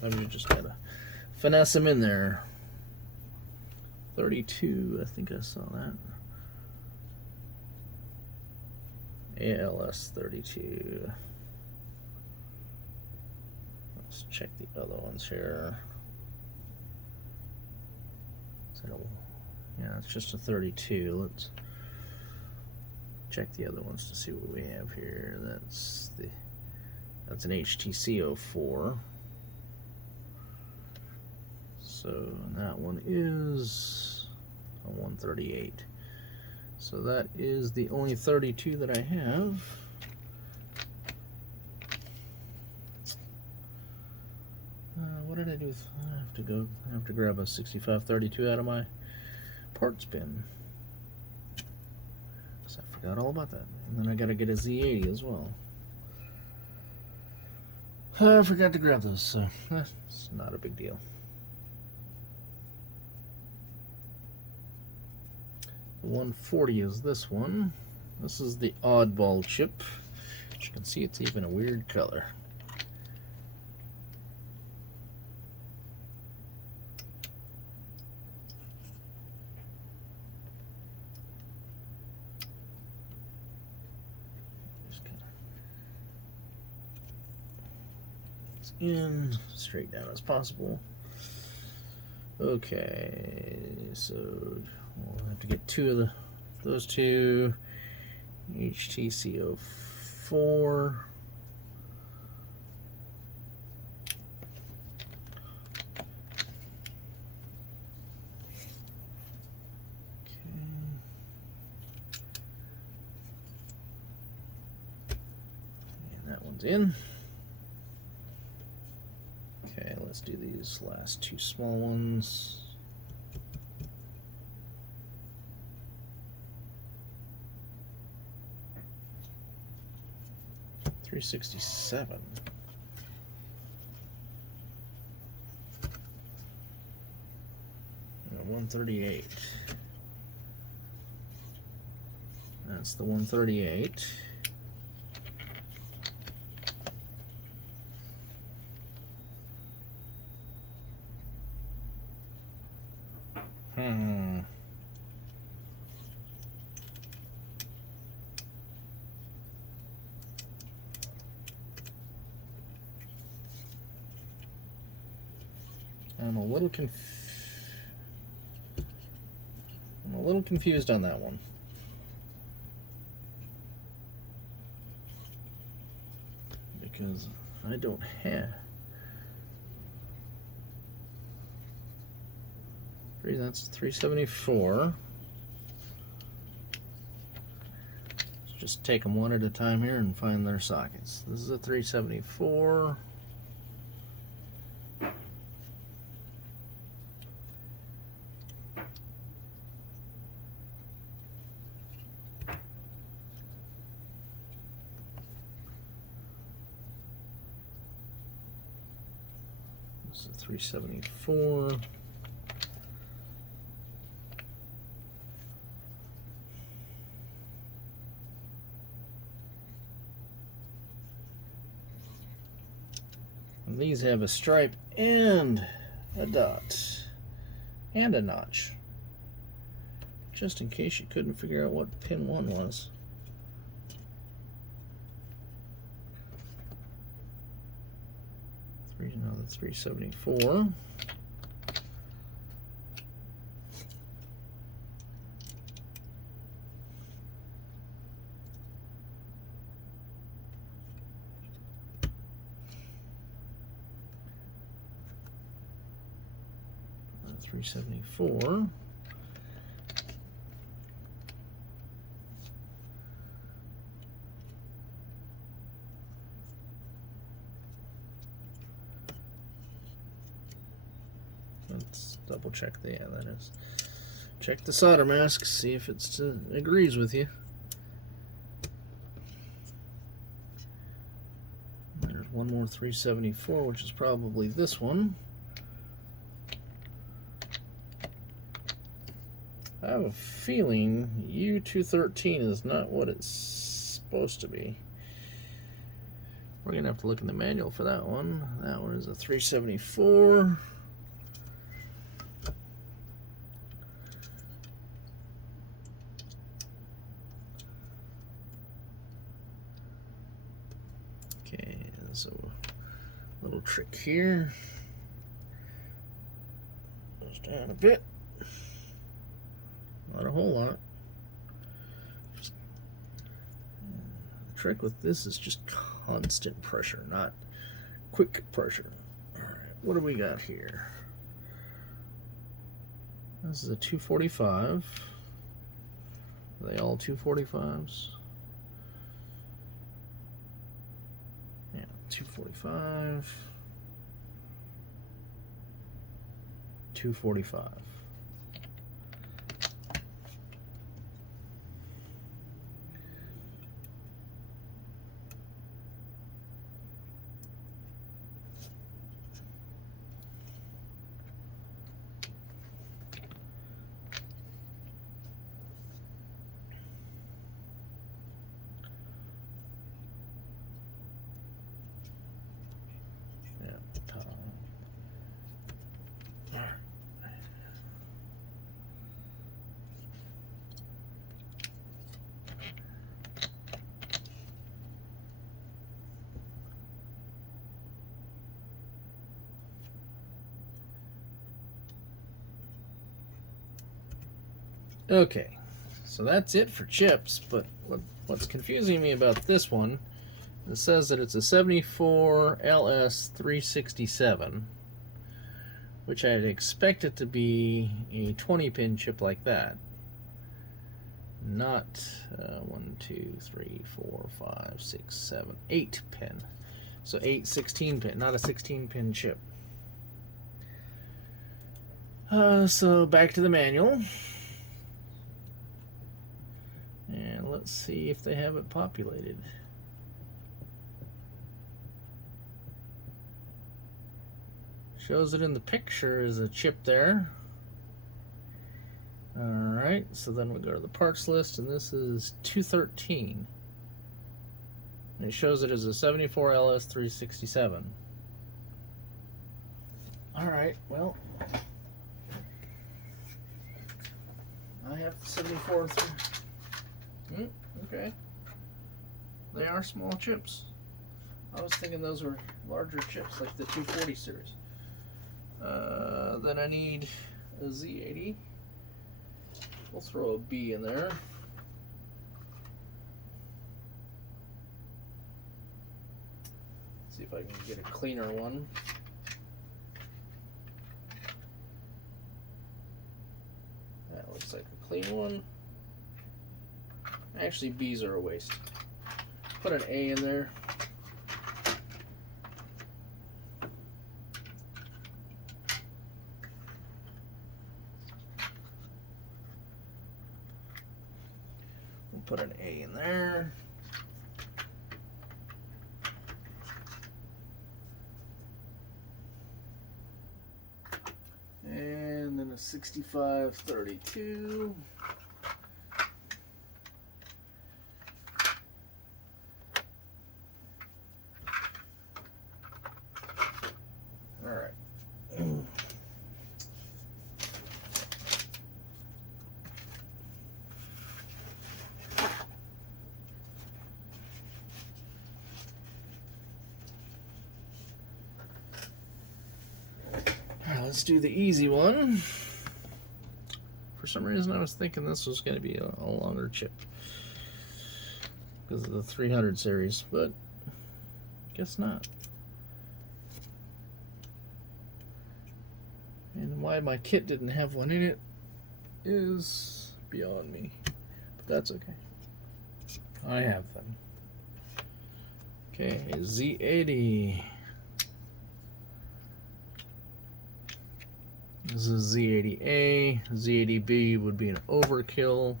Sometimes you just gotta finesse them in there. 32, I think I saw that. ALS 32. Let's check the other ones here. Yeah, it's just a 32. Let's check the other ones to see what we have here. That's an HTC 04. So that one is a 138. So that is the only 32 that I have. What did I do? I have to grab a 6532 out of my parts bin. Because I forgot all about that. And then I gotta get a Z80 as well. I forgot to grab those, so it's not a big deal. The 140 is this one. This is the oddball chip. As you can see, it's even a weird color. Just kind of in straight down as possible. Okay, so we'll have to get those two HTC 04. Okay. And that one's in. Okay, let's do these last two small ones. $367. 138. That's the 138. I'm a little confused on that one. Because I don't have. That's 374. Let's just take them one at a time here and find their sockets. This is a 374. This is a 374. And these have a stripe and a dot and a notch, just in case you couldn't figure out what pin 1 was. Now that's 374. 374. Let's double check the, yeah, that is. Check the solder mask, see if it agrees with you. There's one more 374, which is probably this one. I have a feeling U213 is not what it's supposed to be. We're going to have to look in the manual for that one. That one is a 374. Okay, so a little trick here. Goes down a bit. Not a whole lot. The trick with this is just constant pressure, not quick pressure. Alright, what do we got here? This is a 245. Are they all 245s? Yeah, 245. 245. Okay, so that's it for chips, but what's confusing me about this one, it says that it's a 74 LS367, which I'd expect it to be a 20-pin chip like that. Not 1, 2, 3, 4, 5, 6, 7, 8 pin. So 8 16-pin, not a 16-pin chip. So back to the manual. And let's see if they have it populated. Shows it in the picture as a chip there. Alright, so then we go to the parts list, and this is 213. And it shows it as a 74 LS367. Alright, well, I have 74. Okay. They are small chips. I was thinking those were larger chips, like the 240 series. Then I need a Z80. We'll throw a B in there. See if I can get a cleaner one. That looks like a clean one. Actually, B's are a waste. Put an A in there. We'll put an A in there. And then a 6532. Let's do the easy one. For some reason I was thinking this was going to be a longer chip because of the 300 series, but guess not. And And why my kit didn't have one in it is beyond me, but that's okay. I have them. Okay, Z80. This is Z80A. Z80B would be an overkill.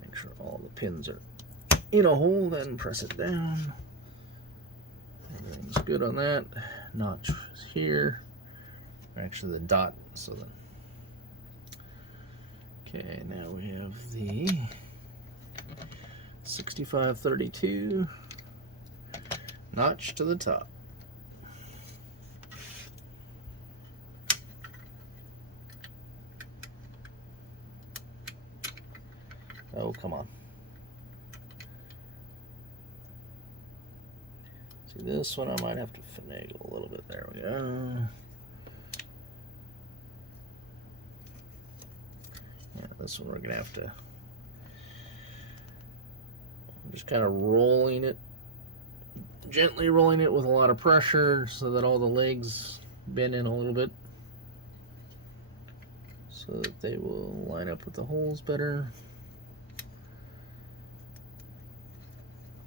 Make sure all the pins are in a hole, then press it down. Everything's good on that. Notch is here. Actually, the dot. So then, okay, now we have the 6532 notch to the top. Oh, come on. See, this one I might have to finagle a little bit. There we go. Yeah, this one we're gonna have to just kind of rolling it, gently rolling it with a lot of pressure so that all the legs bend in a little bit so that they will line up with the holes better.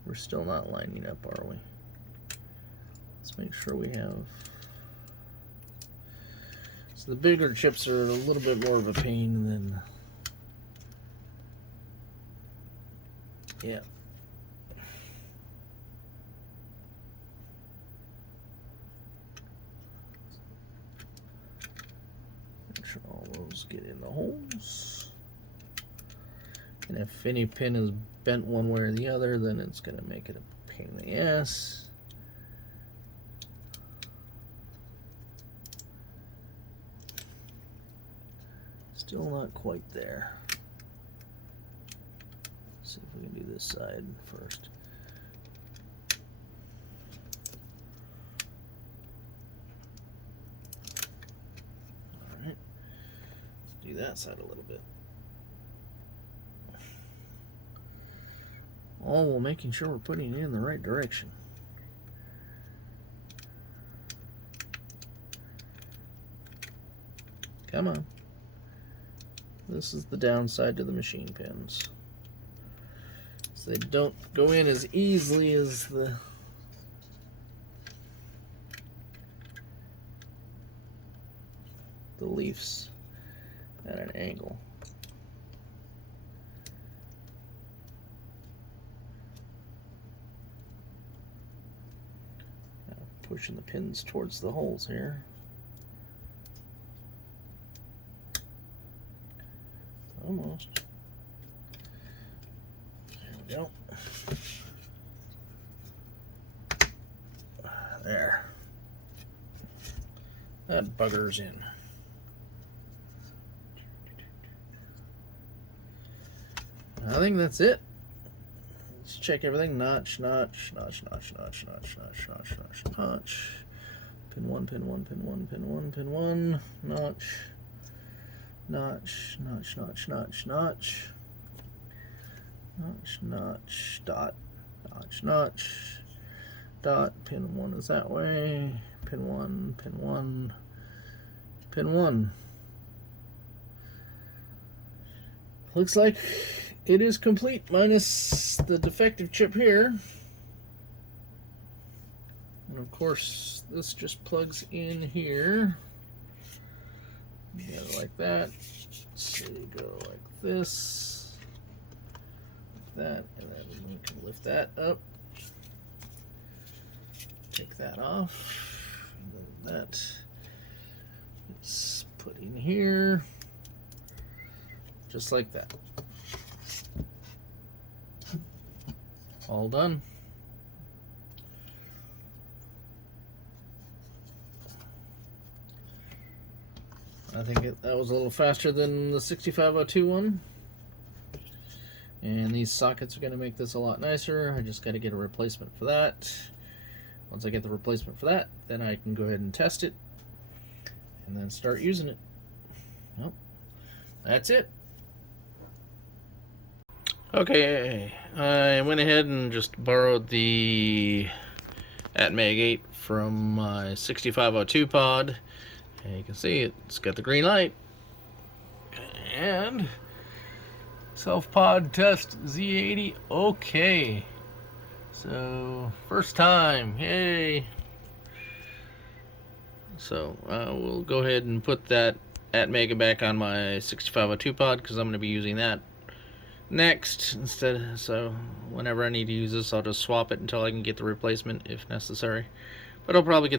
We're still not lining up, are we? Let's make sure we have... So the bigger chips are a little bit more of a pain than... Yeah. Make sure all those get in the holes. And if any pin is bent one way or the other, then it's going to make it a pain in the ass. Still not quite there. Let's see if we can do this side first. All right, let's do that side a little bit. All while making sure we're putting it in the right direction. Come on. This is the downside to the machine pins. So they don't go in as easily as the leaves at an angle. Now pushing the pins towards the holes here. Almost. There we go. There. That bugger's in. I think that's it. Let's check everything. Notch, notch, notch, notch, notch, notch, notch, notch, notch, notch. Pin one, pin one, pin one, pin one, pin one. Notch. Notch, notch, notch, notch, notch. Notch, notch, dot. Notch, notch. Dot. Pin one is that way. Pin one, pin one, pin one. Looks like it is complete, minus the defective chip here. And of course, this just plugs in here. Get it like that. So you go like this, like that, and then we can lift that up. Take that off. And then that is put in here, just like that. All done. I think that was a little faster than the 6502 one. And these sockets are going to make this a lot nicer. I just got to get a replacement for that. Once I get the replacement for that, then I can go ahead and test it and then start using it. Well, that's it. Okay, I went ahead and just borrowed the Atmeg 8 from my 6502 pod, and you can see it's got the green light. And self-pod test Z80, okay. So, first time, yay. So, we'll go ahead and put that Atmega back on my 6502 pod, because I'm going to be using that next instead. So whenever I need to use this, I'll just swap it until I can get the replacement if necessary, but I'll probably get